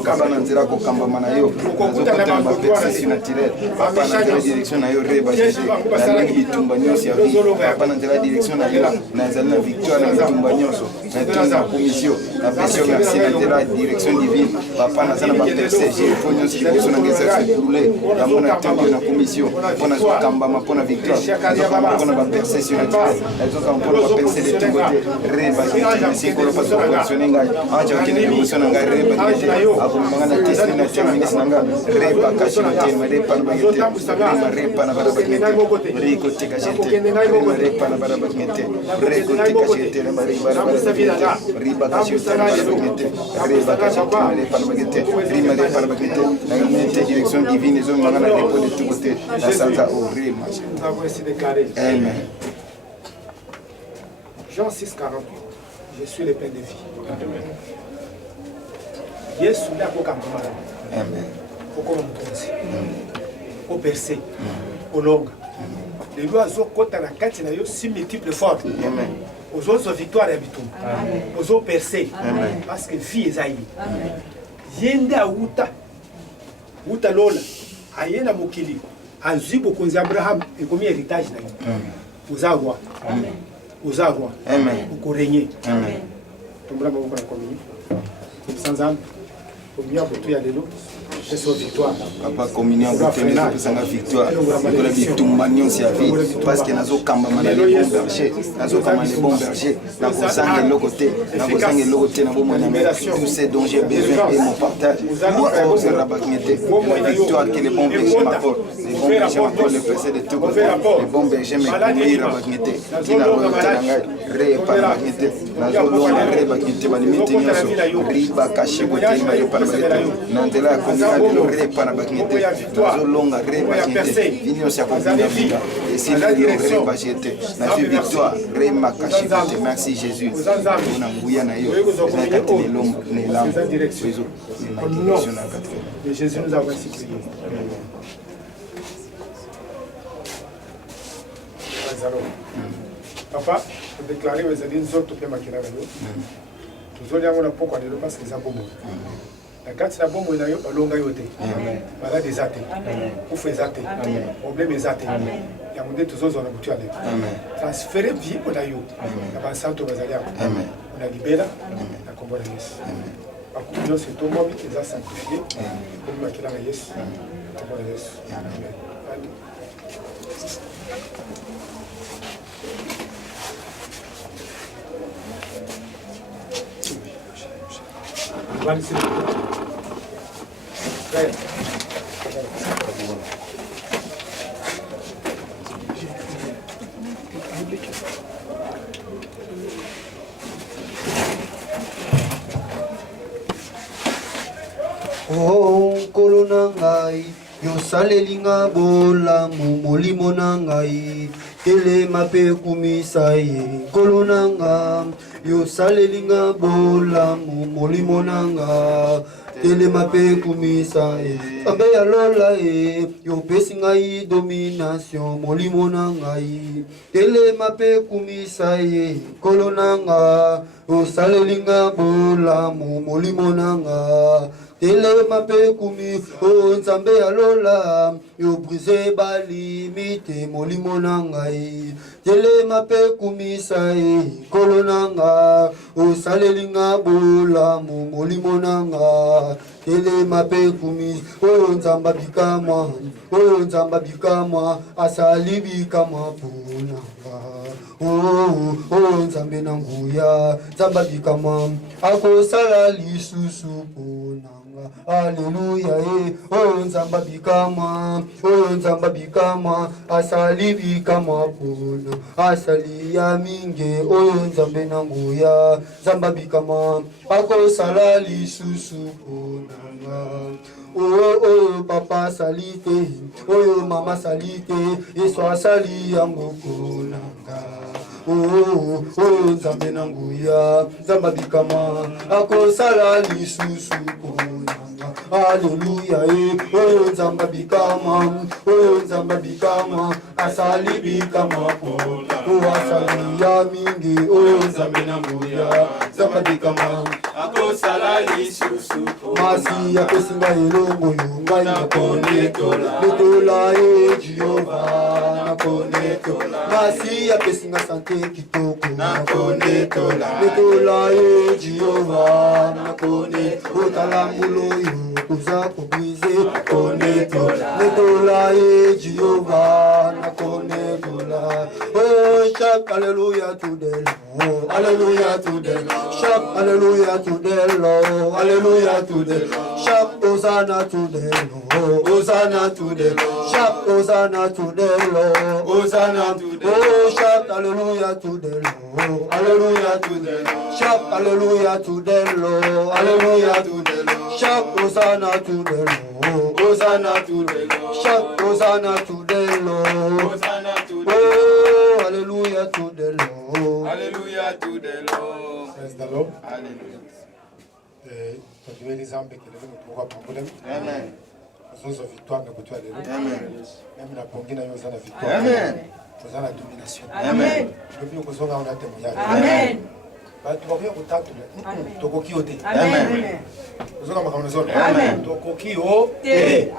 papa na nzela ko kamba mana yo zo kota ba percession naturelle papa na nzela direction na yo reba na ngi bitumba nyosi ya papa na nzela direction na yo na nzela victoire na bitumba nyoso na la commission la pression merci de la direction divine papa na sana ba percession faut nyosi liboso na ngeza brûler la mona tempo na commission pona kamba mapona victoire pona ba percession naturelle elles ont pona ba percer de tout côté reba c'est ko pas fonctionner ngai acha kile liboso na ngai reba akomanga na test na terminus na ngai reba kashi na tema reba na bagete reba na bara bagete reko teka jete reba na bara bagete reko teka jete na bara riba kashi na bara bagete reba kashi na bara bagete rima reba na bagete na ngete direction divine zo manga na repo de tout côté la santa au rima nous avons ainsi déclaré. Amen. Jean 6:48. Je suis le pain de vie. Yesu la ko kamama. Amen. Ko ko mtonzi. Ko percer. Ko longa. les lois sont côté na kati na yo si multiples formes. Aux autres victoires habitum. Aux autres percées. Parce que vie est aïe. Yenda Uta Lola. Ayena Mokili. Azubo Konzi Abraham et comme héritage na yo. Aux arrois. Aux arrois. Au régner. Tombra maboko na komini. Sans âme. Au mieux pour tout y aller. C'est son victoire. Papa communion pour tenir la victoire. Pour la victoire c'est la vie parce que nazo kamba manale bon berger, nazo kamba les bons bergers, na kosange le côté, na kosange le côté na bomona tous ces dont j'ai besoin et mon partage. Moi on se rabagnete. La victoire que les bons bergers m'apportent. Les bons bergers m'apportent le plaisir de tout côté. Les bons bergers me conduisent rabagnete. Kila rote re para rabagnete. Nazo lo re rabagnete balimite nyoso. Riba caché côté ma para rabagnete. Nandela le ré para bagnete, nazo longa ré bagnete, vigno si accompagne vie, et si le ré bagnete, na victoire, ré makashi bate, merci Jésus, on a bouillé na yo, on a gâté les longs, les lames, au nom de Jésus nous avons ainsi prié. Papa, je déclarer aux alliés nous autres pema kila yo, tous les gens on a pourquoi de parce qu'ils ont beaucoup. La carte c'est la bombe na yo longa yote. Malade des athées. Ou fait athées. Problème des athées. Ya munde tous autres on a boutu aller. Transférer vie au na yo. Na ba santo bazalia. On a libéré la combo de Yesu. A communion c'est tout monde qui a sanctifié comme la kila na Yesu. Combo de Yesu. Amen. Vale, oh, kolonangai, yo salelinga bola molimo nangai, tele mape kumisai, kolonanga, yo salelinga bola molimo nanga. Tele mape kumisa ambe ya lola yo pesi ngai domination molimo na ngai tele mape kumisa kolonanga o salelinga bola molimo na nga tele mape kumi o nzambe ya lola yo brise ba limite molimo na ngai tele mape kumisa kolonanga o salelinga bola molimo na nga tele mape kumi o nzamba bikama asali bikama punanga o nzambe na nguya nzamba bikama akosala lisusu punanga Alléluia, oh nzamba bikama, asali bikama pona, asali ya minge, oh nzambe nanguya, nzamba bikama, akosala lisusu pona. Oh papa salite, oh mama salite, eswa sali yango ponanga. Oh nzambe nanguya, nzamba bikama, akosala lisusu pona. Alléluia, oh nzamba bikama, asali bikama pona, oh asali ya mingi, oh nzambe nanguya, nzamba bikama, akosala lisusu pona. Masi ya pesinga elongo yo ngai na konetola, letola Jehova na konetola. Masi ya pesinga sante kitoko na konetola, letola Jehova na konetola. Otalambulo yo kuza kubize konetola, letola Jehova na konetola. Oh shout hallelujah to the Lord, hallelujah to the Lord, shout hallelujah to the Lord, hallelujah to the Lord, shout Hosanna to the Lord, Hosanna to the Lord, shout Hosanna to the Lord, Hosanna to the Lord. Oh shout hallelujah to the Lord, hallelujah to the Lord, shout hallelujah to the Lord, hallelujah to the Lord, shout Hosanna to the Lord, Hosanna to the Lord, shout Hosanna to the Lord, Hosanna to the Lord. Oh hallelujah to the Lord, hallelujah to the Lord. Praise the Lord. Hallelujah. Les âmes qui pour problème. Amen. Nous victoire de côté de Amen. même la pongina yo za victoire. Amen. Vous avez la domination. Amen. Vous avez la témoignage. Amen. Tokoki ote. Amen. Ozoka makambo zone. Amen. Tokoki ote.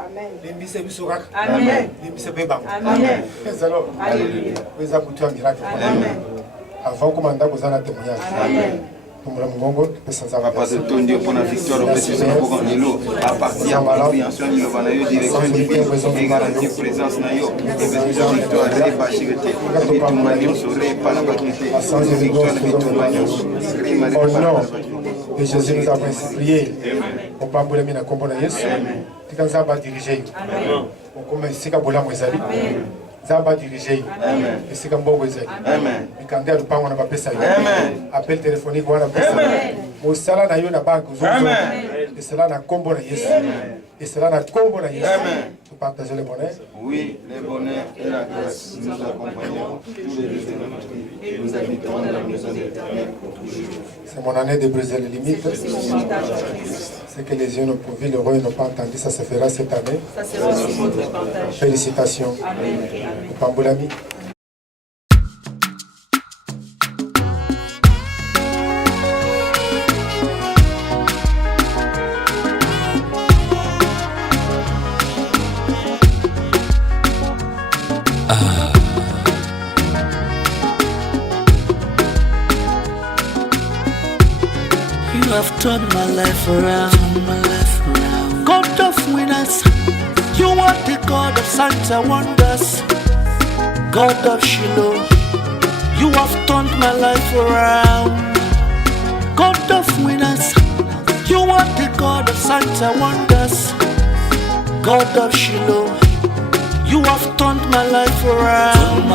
Limbise biso kaka. Amen. Limbise pe bango. Amen. Alors, Alléluia. pesa butu ya miracle. Amen. Avant komanda kozala témoignage. Amen. Tumura mungongo pesa nzaba. Papa de ton Dieu pour la victoire au précieux pour Nilo à partir de la compréhension de l'Obanayo direction divine et garantie présence nayo et besoin victoire de bachirité et tout manion serait pas la batterie sans victoire de tout manion Au nom de Jésus nous avons prié. On peut appeler mina kombo na Yesu. Tika nzaba diriger. Amen. On commence sika bola mwezali. Amen. Nzaba diriger. Amen. Sika mbongo ezali. Amen. Mikande lupango na bapesa yo. Amen. Appel téléphonique wana pesa. Amen. Mosala na yo na banque zo. Amen. Et cela na kombo na Yesu. Amen. Et cela na kombo na Yesu. Amen. Vous partagez le bonheur? Oui, le bonheur et la grâce nous accompagnons tous les jours de notre vie et nous habitons dans la maison éternelle pour toujours. C'est mon année de briser les limites. Ce que les yeux n'ont pas vu, le roi n'ont pas entendu, ça se fera cette année. Ça sera aussi votre partage. Félicitations. Amen et amen. Pamboulami. You have turned my life around, God of winners. You are the God of signs and wonders, God of Shiloh. You have turned my life around, God of winners. You are the God of signs and wonders, God of Shiloh. You have turned my life around.